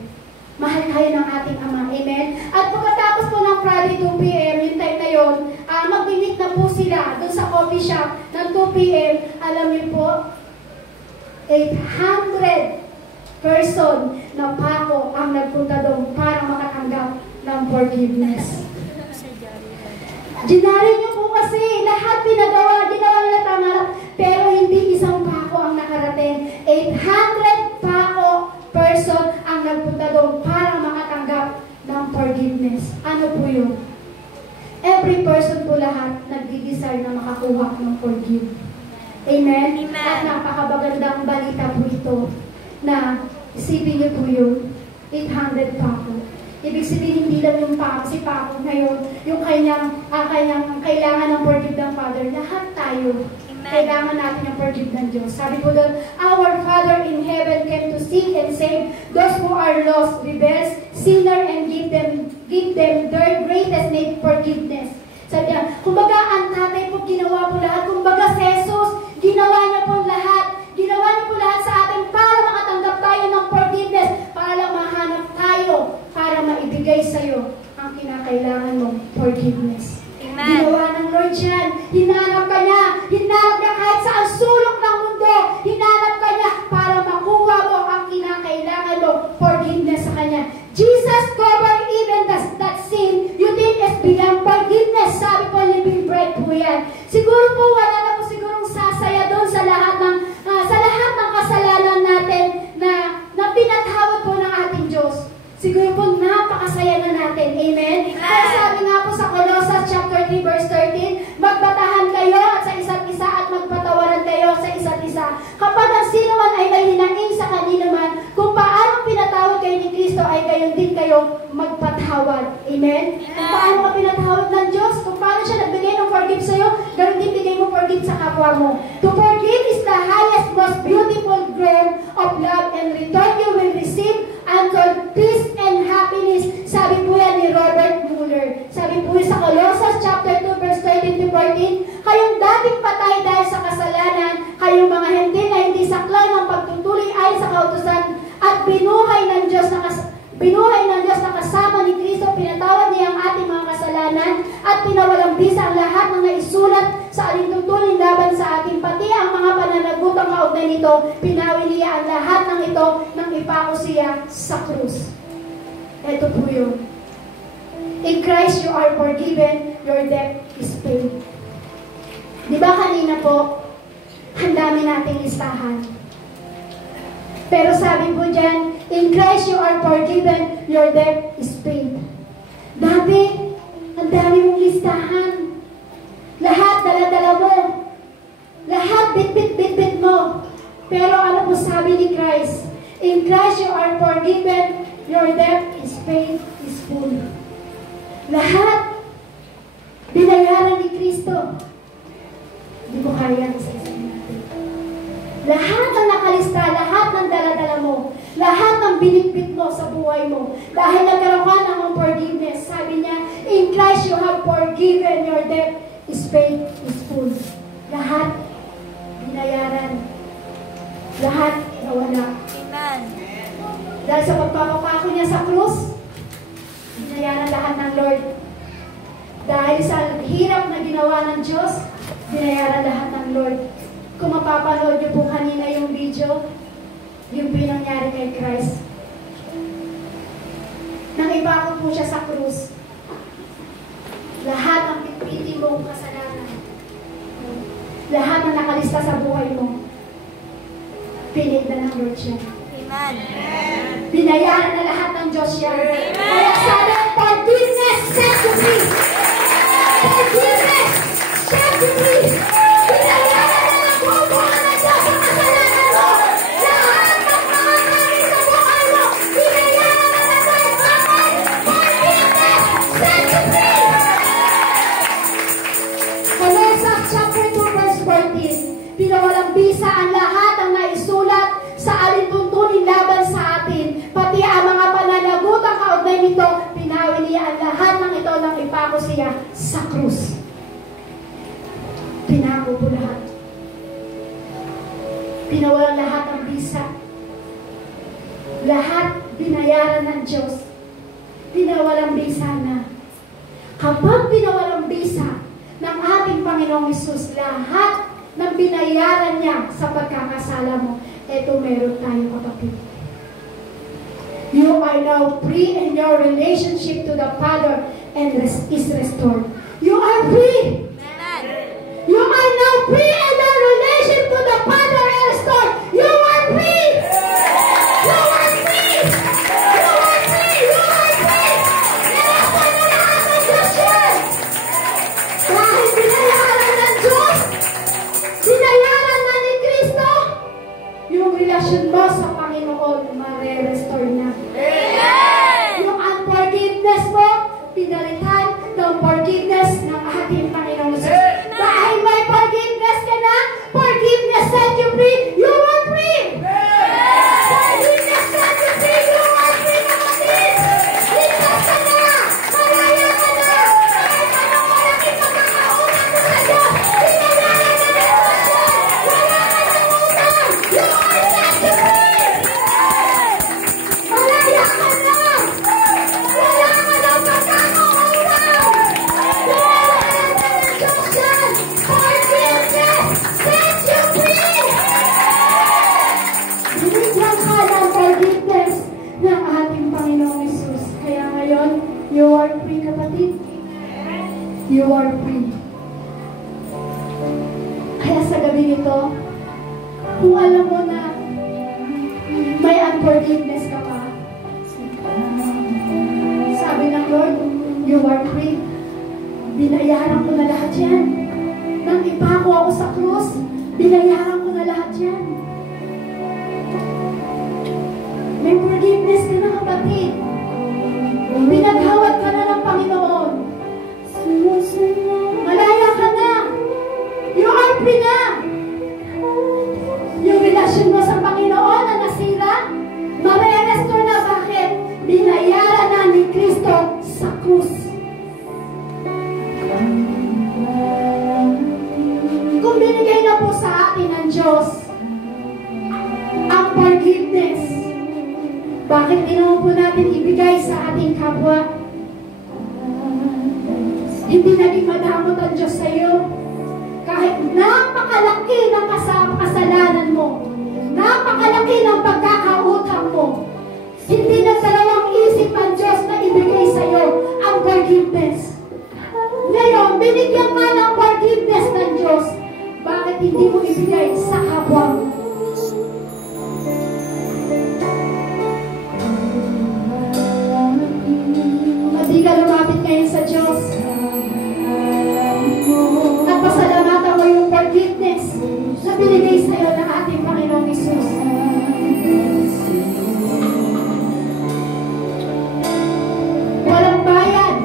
Mahal kayo ng ating Ama. Amen? At pagkatapos po ng Friday 2 p.m., yung time na yun, mag-meet na po sila doon sa coffee shop ng 2 p.m. Alam niyo po, 800 person na pako ang nagpunta doon para makatanggap ng forgiveness. Ginari niyo po kasi lahat ginawa nila tama, pero hindi isang pako ang nakarating. 800 pako person ang nagpunta doon para makatanggap ng forgiveness. Ano po yun? Every person po lahat nagdi-desire na makakuha ng forgive. Amen? Amen. At napakabagandang balita po ito na isipin niyo po yun, 800 pako. Ibig sabihin, hindi lang yung pako, si pako ngayon, yung kanyang kailangan ng forgive ng Father. Lahat tayo, kailangan natin ng forgive ng Diyos. Sabi po doon, our Father in heaven came to seek and save those who are lost, rebels, sinner, and give them their greatest need, forgiveness. Sabi niya, kumbaga, ang tatay po ginawa po lahat. Kumbaga, si Jesus, ginawa niya po lahat. Ginawa niya po lahat sa atin para makatanggap tayo ng forgiveness, para lang mahanap tayo, para maibigay sa'yo ang kinakailangan mong forgiveness. Amen. Ginawa ng Lord yan. Hinanap ka niya. Hinanap ka kahit sa ang sulok ng mundo. Hinanap ka niya para makuha mo ang kinakailangan mo, forgiveness sa Kanya. Jesus covered even that sin. You think it's bilang forgiveness. Sabi po, living bread po yan. Siguro po, wala na po sigurong sasaya doon sa lahat ng kasalanan natin na pinatawad po ng ating Diyos. Siguro po, napakasaya na natin. Amen? Kaya sabi nga po sa Colossians chapter 3 verse 13, magbatahan kayo at sa isa't isa at magpatawaran kayo sa isa't isa. Kapag ang sino man ay may hinaing sa kanino man, kung paano pinatawad kayo ni Kristo, ay gayon din kayo magpatawad. Amen? Kung paano ka pinatawad ng Diyos, kung paano siya nagbigay ng forgive sa'yo, gayon din bigay mo forgive sa kapwa mo. To forgive is the highest, most beautiful ground of love, and return you will receive untold peace and happiness. Sabi po yan ni Robert Mueller. Sabi po yan sa Colossians chapter 2 verse 13 to 14, kayong dating patay dahil sa kasalanan, kayong mga hentil na hindi saklaw ng pagtutuloy ay sa kautusan, at binuhay ng Diyos na kasama ni Kristo, pinatawad niya ang ating mga kasalanan at pinawalang bisa ang lahat ng naisulat sa alintuntunin laban sa ating, pati ang mga pananagutang kaugnay nito, pinawi niya ang lahat ng ito nang ipako siya sa krus. Ito po yun. In Christ you are forgiven, your debt is paid. Di ba kanina po, ang dami nating listahan. Pero sabi po dyan, in Christ you are forgiven, your debt is paid. Dati, ang dami mong listahan. Lahat dala-dala mo. Lahat bit-bit mo. Pero ano po sabi ni Christ? In Christ you are forgiven, your debt is paid, is full. Lahat binayaran ni Kristo. Hindi ko kaya isa-isa natin. Lahat ng nakalista, lahat ng dala-dala mo, lahat ng binitbit mo sa buhay mo, dahil nagkaroon ka ng forgiveness, sabi niya, in Christ you have forgiven, your debt is paid, is full. Lahat binayaran. Lahat nawala. Amen. Dahil sa pagpapapako niya sa krus, binayaran lahat ng Lord. Dahil sa hirap na ginawa ng Diyos, binayaran lahat ng Lord. Kung mapapanood niyo po kanina yung video, yung pinangyari kay Christ. Nang ipako po siya sa krus, lahat ng pitpiti mong kasalanan, lahat na nakalista sa buhay mo, pinid na ng Lord siya. Amen. Binayaran na lahat ng Diyos siya. Kaya sabi, forgiveness set you free. Forgiveness set you free. Binayaran na ng bubuhan ng Diyos ang kasalanan mo. Lahat ng mga kami sa buhay mo, binayaran na ng Diyos. Forgiveness set you free. Colossians chapter 2 verse 14, pinawalang bisa ang lahat ang naisulat sa alintuntunin laban sa atin, pati Mesiya sa krus. Pinako po lahat. Pinawalan lahat ng bisa. Lahat binayaran ng Diyos. Pinawalang bisa na. Kapag pinawalang bisa ng ating Panginoong Hesus, lahat ng binayaran niya sa pagkakasala mo, eto meron tayo, kapatid. You are now free and your relationship to the Father is restored. You are free. You are now free and your relationship to the Father is restored. You are free. You are free. You are free. You are free. Nilasa na lahat ng Diyos yan. Dahil binayaran ng Diyos, binayaran na ni Kristo, yung relasyon mo sa Panginoon, mare-restore na. Yung unforgiveness mo, pinalitan ng forgiveness ng ating Panginoon Jesus. Dahil may forgiveness ka na, forgiveness set you free, you are free! Forgiveness set you free, you are free, kapatid! Ligtas ka na! Malaya ka na! Kahit anong malaking pagkakaunan mo sa Diyos, pinayaran na ng relasyon! Wala ka ng utang! You are set you free! Malaya ka na! Wala ka ng pagkakaunan! Pinayaran na ng Diyos yan! Forgiveness set you free! Binigyan ka ng forgiveness ng ating Panginoong Hesus. Kaya ngayon, you are free, kapatid. You are free. Kaya sa gabi nito, kung alam mo na may unforgiveness ka pa, sabi ng Lord, you are free. Binayaran ko na lahat yan. Nang ipako ako sa krus, binayaran ko na lahat yan. May forgiveness ka na, kapatid. Pinaghawad ka na ng Panginoon. Malaya ka na. You are free na. Yung relasyon mo sa Panginoon na nasira, mare-restore na. Bakit? Binayaran na ni Kristo sa krus. Kung binigay na po sa atin ng Diyos ang forgiveness, bakit di naman po natin ibigay sa ating kapwa? Hindi naging madamot ang Diyos sa iyo. Kahit napakalaki ng kasalanan mo, napakalaki ng pagkakautang mo, hindi nagdalawang isip ang Diyos na ibigay sa iyo ang forgiveness. Ngayon, binigyan ka ng forgiveness ng Diyos, bakit hindi mo ibigay sa kapwa mo? Hindi ka lumapit ngayon sa Diyos at pasalamatan mo yung forgiveness na binigay sa iyo ng ating Panginoong Hesus. Walang bayad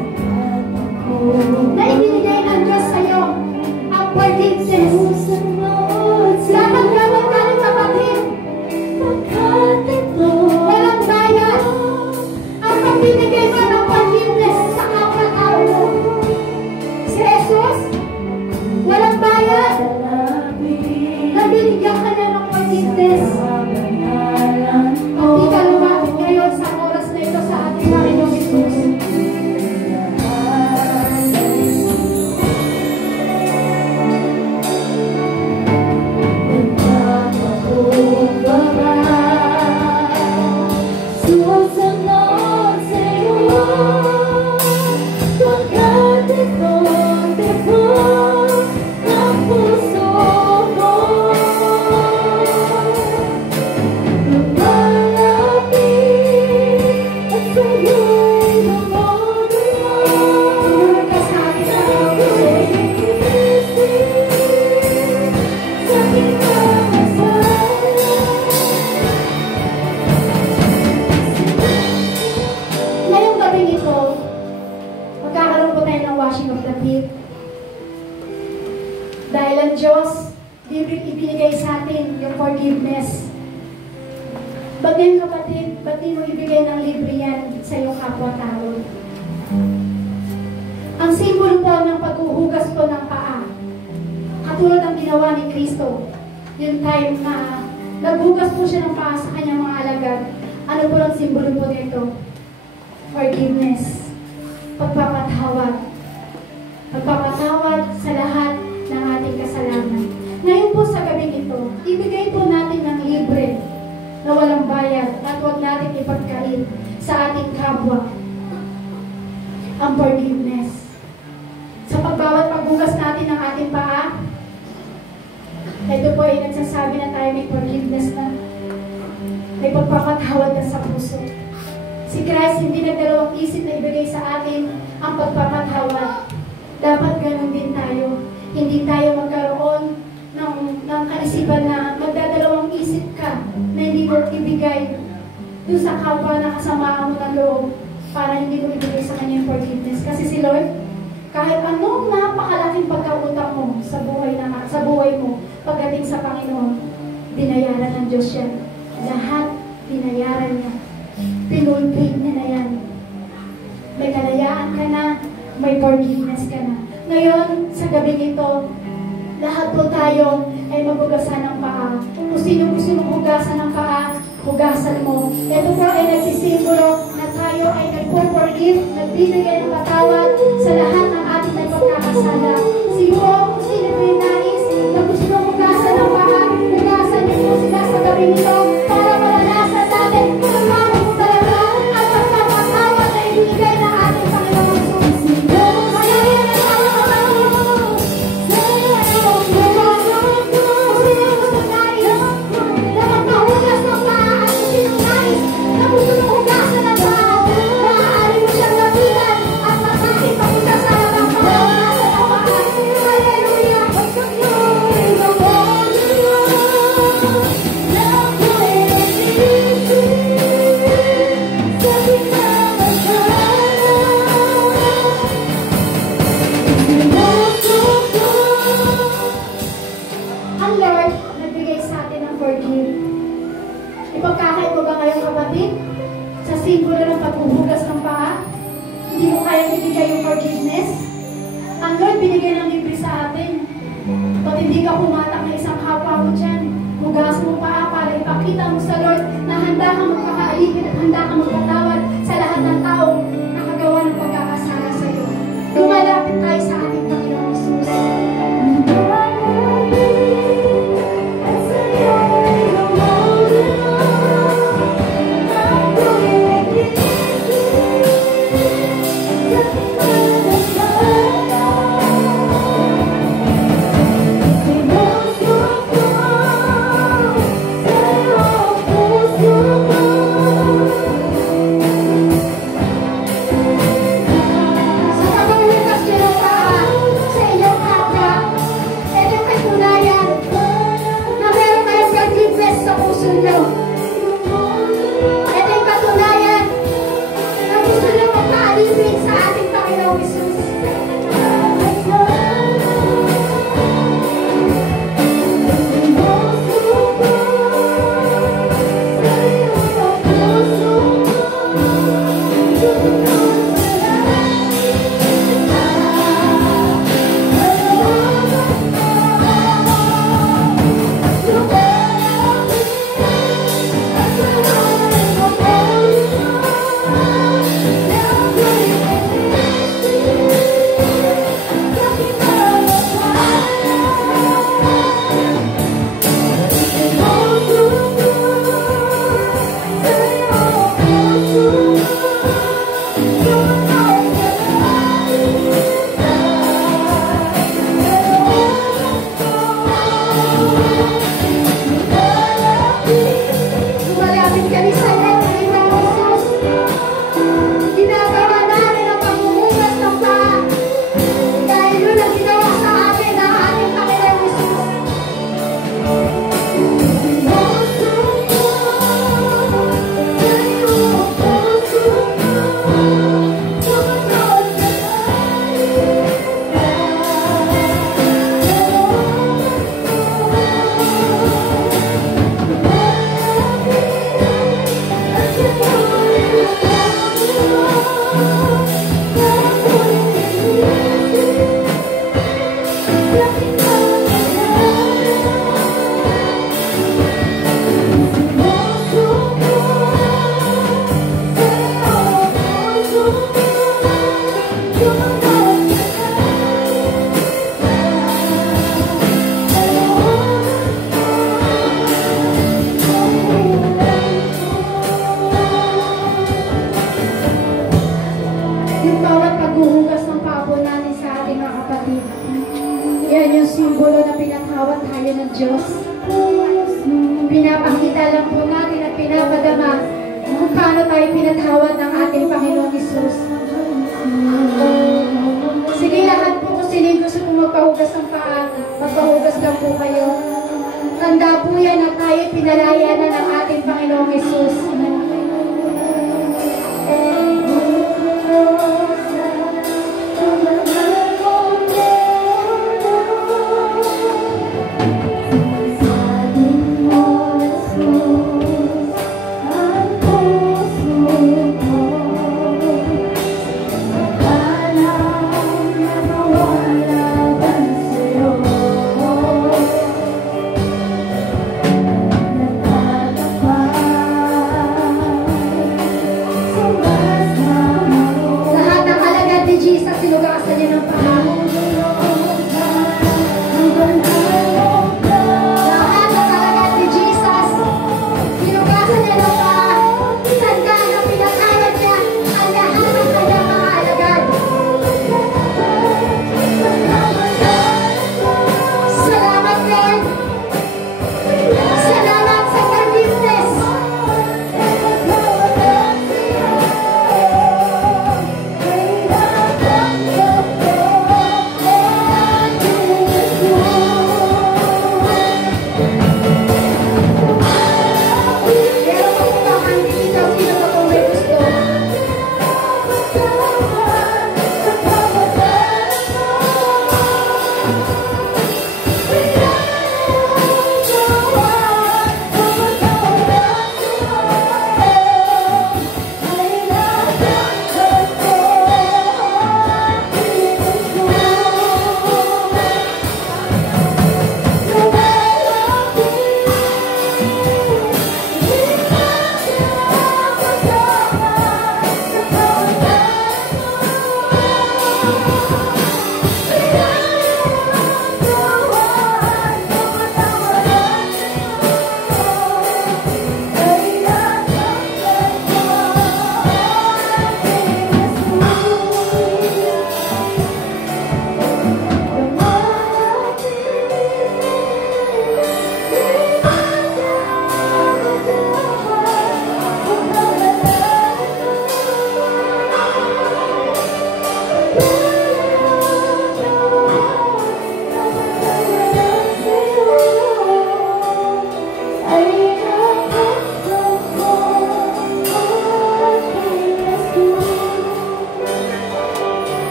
na ibinigay ng Diyos sa iyo ang forgiveness. Dapat gawin ka rin, kapatid. Walang bayad ang pagbibigay mo ng forgiveness sa kapwa-tao mo. Si Jesus, walang bayad na binigyan ka na ng forgiveness. Hindi ka lumapit ngayon sa oras na ito sa ating Panginoong Hesus. Dahil ang Diyos, ibinigay sa atin yung forgiveness. Bagay kapatid, ba't di mo ibigay ng libre yan sa iyong kapwa-tao? Ang simbolo po ng paghuhugas po ng paa. Katulad ng ginawa ni Kristo. Yung time na naghugas po siya ng paa sa kanyang mga alagad. Ano po ang simbolo po nito? Forgiveness. Pagpapatawad. Pagpapatawad sa lahat ng ating kasalanan. Ngayon po sa gabing ito, ibigay po natin ng libre na walang bayad at huwag natin ipagkait sa ating kapwa ang forgiveness. Sa pagbawat pagbugas natin ng ating paa, ito po ay nagsasabi na tayo may forgiveness na. May pagpapatawad na sa puso. Si Christ hindi nagdalawang isip na ibigay sa atin ang pagpapatawad. Dapat ganun din tayo. Hindi tayo magkaroon ng kaisipan na magdadalawang isip ka na hindi mo ibigay doon sa kapwa na kasama mo ng loob para hindi mo ibigay sa kanya yung forgiveness. Kasi si Lord, kahit anong napakalaking pagkautang mo sa buhay mo pagdating sa Panginoon, binayaran ng Diyos yan. Lahat binayaran niya. Pinulpaid niya na yan. May kalayaan ka na, may forgiveness ka na. Ngayon, sa gabi ito, lahat po tayo ay maghugasan ng paa. Kung sino gusto mong hugasan ng paa, hugasan mo. Ito po ay nagsisimbolo na tayo ay nagpo-forgive, nagbibigay ng patawad sa lahat ng ating nagpagkakasala. Siguro, kung sino po yung nais na gusto mong hugasan ng paa, hugasan niyo po sila sa gabi nito para malalasan natin kung paano po talaga ang pagpapatawad na ibigay ng ating Panginoon Jesus. Kaya yan ang ang Lord nagbigay sa atin ng forgive. Ipagkakait mo ba ngayong kapatid? Sa simbolo ng paghuhugas ng paa, hindi mo kaya ibigay yung forgiveness? Ang Lord binigay ng libre sa atin. Ba't hindi ka pumatak na isang kapwa mo dyan? Hugas mo paa para ipakita mo sa Lord na handa kang magkakaalipin at handa kang magpatawad sa lahat ng taong nakagawa ng pagkakasala sa iyo. Lumalapit tayo sa ating Panginoon Jesus. paano tayo pinatawad ng ating Panginoong Hesus. Sige, lahat po kung sinin gusto kong magpahugas ng paa, magpahugas lang po kayo. Tanda po yan na tayo pinalaya na ng ating Panginoong Hesus.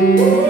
Walapit,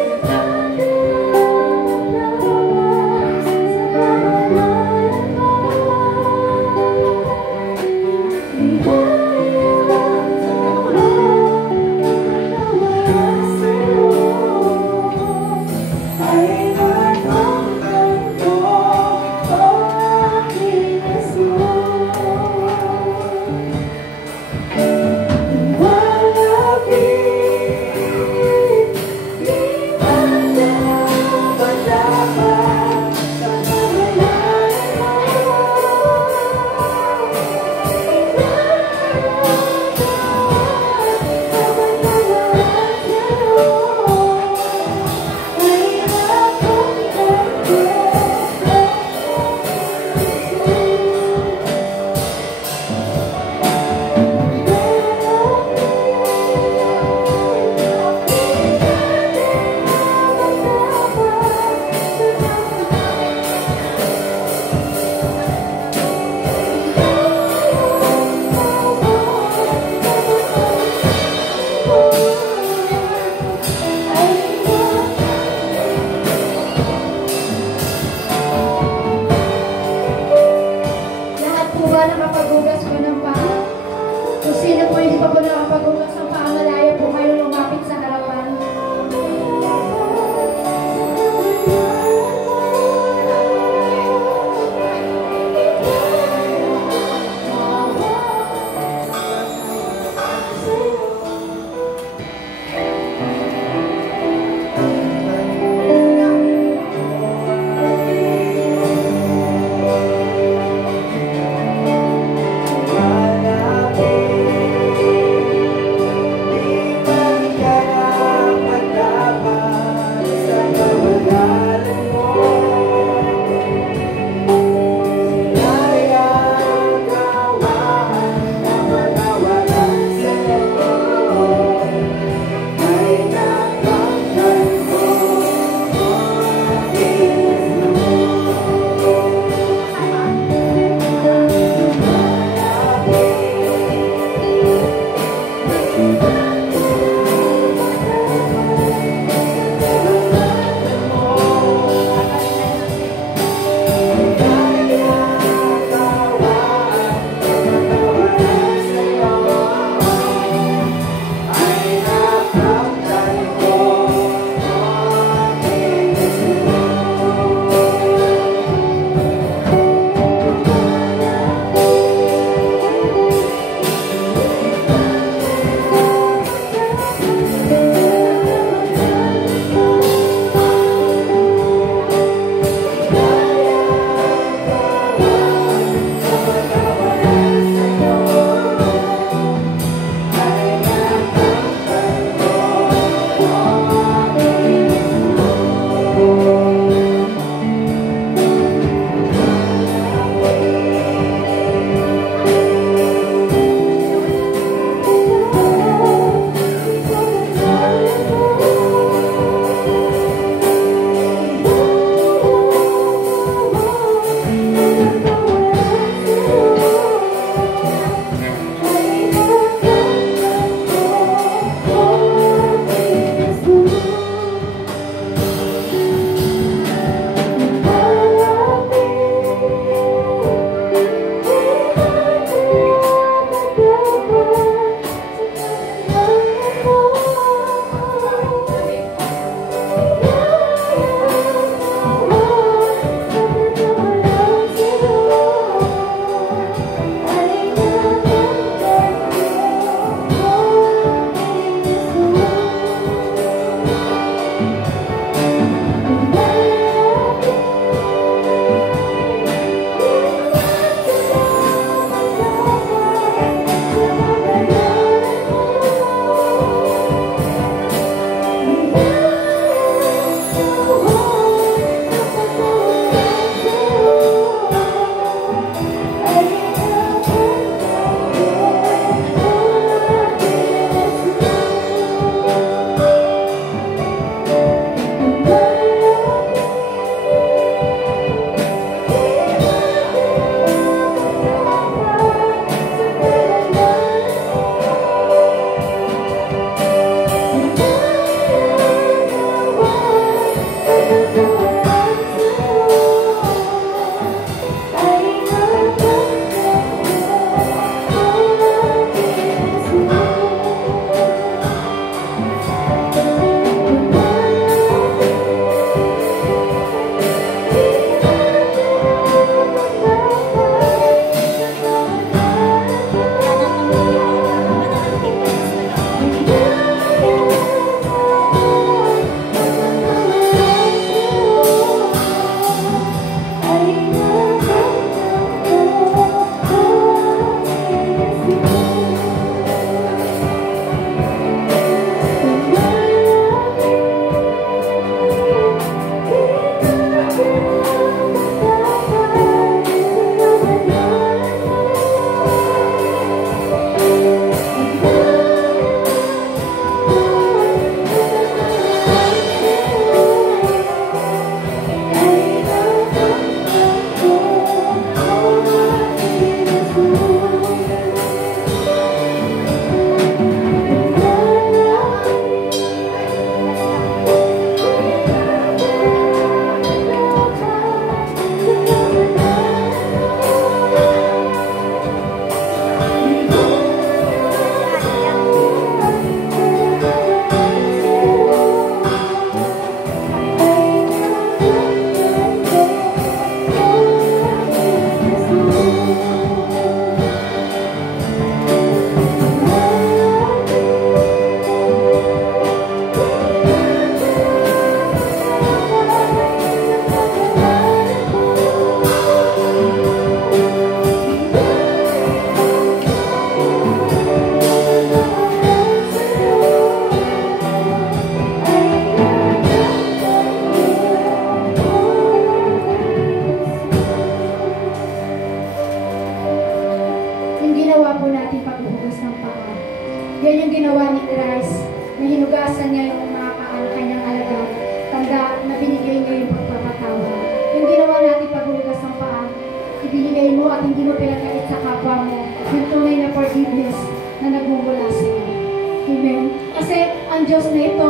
Diyos na ito,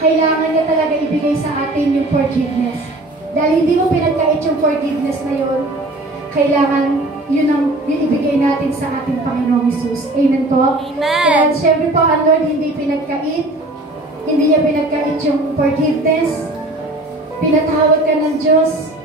kailangan niya talaga ibigay sa atin yung forgiveness. Dahil hindi mo pinagkait yung forgiveness na yun, kailangan yun ang ibigay natin sa ating Panginoong Jesus. Amen po? Amen. Kaya siyempre po, ang Lord hindi pinagkait. Hindi niya pinagkait yung forgiveness. Pinatawad ka ng Diyos.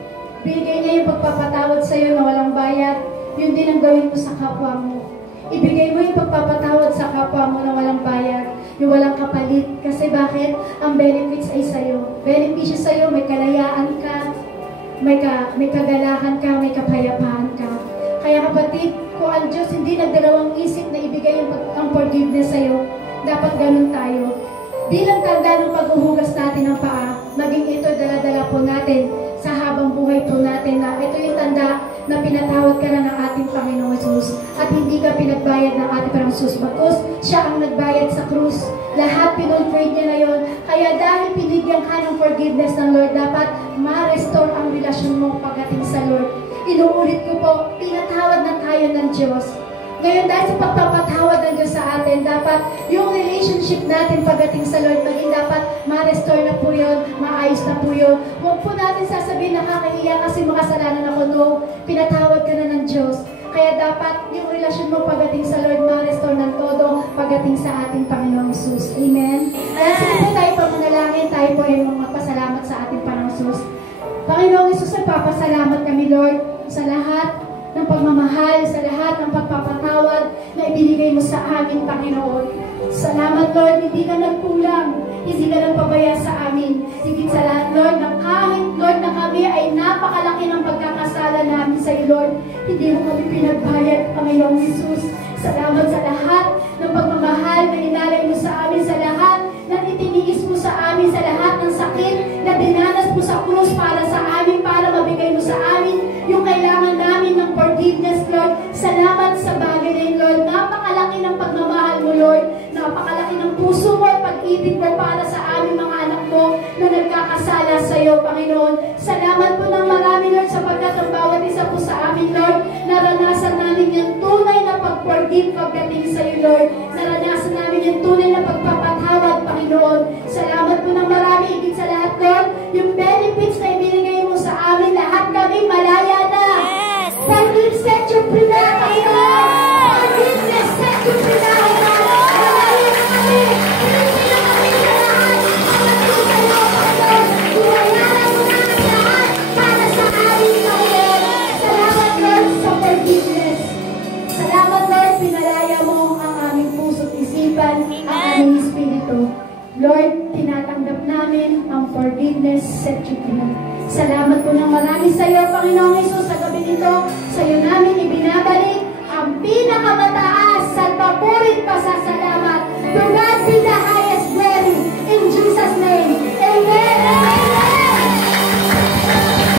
Bigay niya yung pagpapatawad sa iyo na walang bayad. Yun din ang gawin mo sa kapwa mo. Ibigay mo yung pagpapatawad sa kapwa mo na walang bayad, yung walang kapalit. Kasi bakit? Ang benefits ay sa'yo. Benepisyo sa'yo, may kalayaan ka, may kagalahan ka, may kapayapaan ka. Kaya kapatid, kung ang Diyos hindi nagdalawang isip na ibigay ang forgiveness sa'yo, dapat ganun tayo. Bilang tanda ng paghuhugas natin ng paa, maging ito dala-dala po natin sa habang buhay po natin na ito yung tanda na pinatawad ka na ng ating Panginoong Jesus at hindi ka pinagbayad ng ating Panginoong Jesus bagkus siya ang nagbayad sa krus. Lahat pinulpaid niya na yun. Kaya dahil pinigyan ka ng forgiveness ng Lord, dapat ma-restore ang relasyon mo pagdating sa Lord. Inuulit ko po, pinatawad na tayo ng Diyos. Ngayon dahil sa pagpapatawad ng Diyos sa atin, dapat yung relationship natin pagdating sa Lord, maging dapat ma-restore na po yun, maayos na po yun. Huwag po natin sasabihin nakakahiya kasi makasalanan ako. No, pinatawad ka na ng Diyos. Kaya dapat yung relasyon mo pagdating sa Lord, ma-restore ng todo pagdating sa ating Panginoong Jesus. Amen? Kaya sige po tayo pamanalangin, tayo po ay magpasalamat sa ating Panginoong Jesus. Panginoong Jesus, nagpapasalamat kami Lord sa lahat ng pagmamahal, sa lahat ng pagpapatawad na ibinigay mo sa amin, Panginoon. Salamat, Lord, hindi ka nagkulang, hindi ka nagpabaya sa amin. Higit sa lahat, Lord, na kahit, Lord, na kami ay napakalaki ng pagkakasala namin sa iyo, Lord, hindi mo kami pinagbayad, Panginoong Jesus. Salamat sa lahat ng pagmamahal na inalay mo sa amin, sa lahat ng itiniis mo sa amin, sa lahat ng sakit na dinanas mo sa krus para sa amin, para mabigay mo sa amin yung kailangan namin ng forgiveness, Lord. Salamat sa bagay na yun, Lord. Napakalaki ng pagmamahal mo, Lord. Napakalaki ng puso mo at pag-ibig mo para sa aming mga anak mo na nagkakasala sa iyo, Panginoon. Salamat po ng marami, Lord, sapagkat ang bawat isa po sa amin, Lord, naranasan namin yung tunay na pag-forgive pagdating sa iyo, Lord. Naranasan namin yung tunay na pagpapatawad, Panginoon. Salamat po ng marami, higit sa lahat, Lord, yung benefits na ibinigay mo sa amin, lahat kami malaya na. Yes. Forgive, set you free na, Panginoon. Forgiveness, set you free na, Panginoon. Malaya na kami. Hindi na kami sa lahat. Pagdating sa iyo, Panginoon. Iwayaran mo na ang lahat para sa amin, Panginoon. Salamat, Lord, sa forgiveness. Salamat, Lord, pinalaya mo ang aming puso't isipan, ang aming espiritu. Lord, tinatanggap namin ang forgiveness, set you free. Salamat po ng marami sa iyo, Panginoong Jesus, sa gabi nito.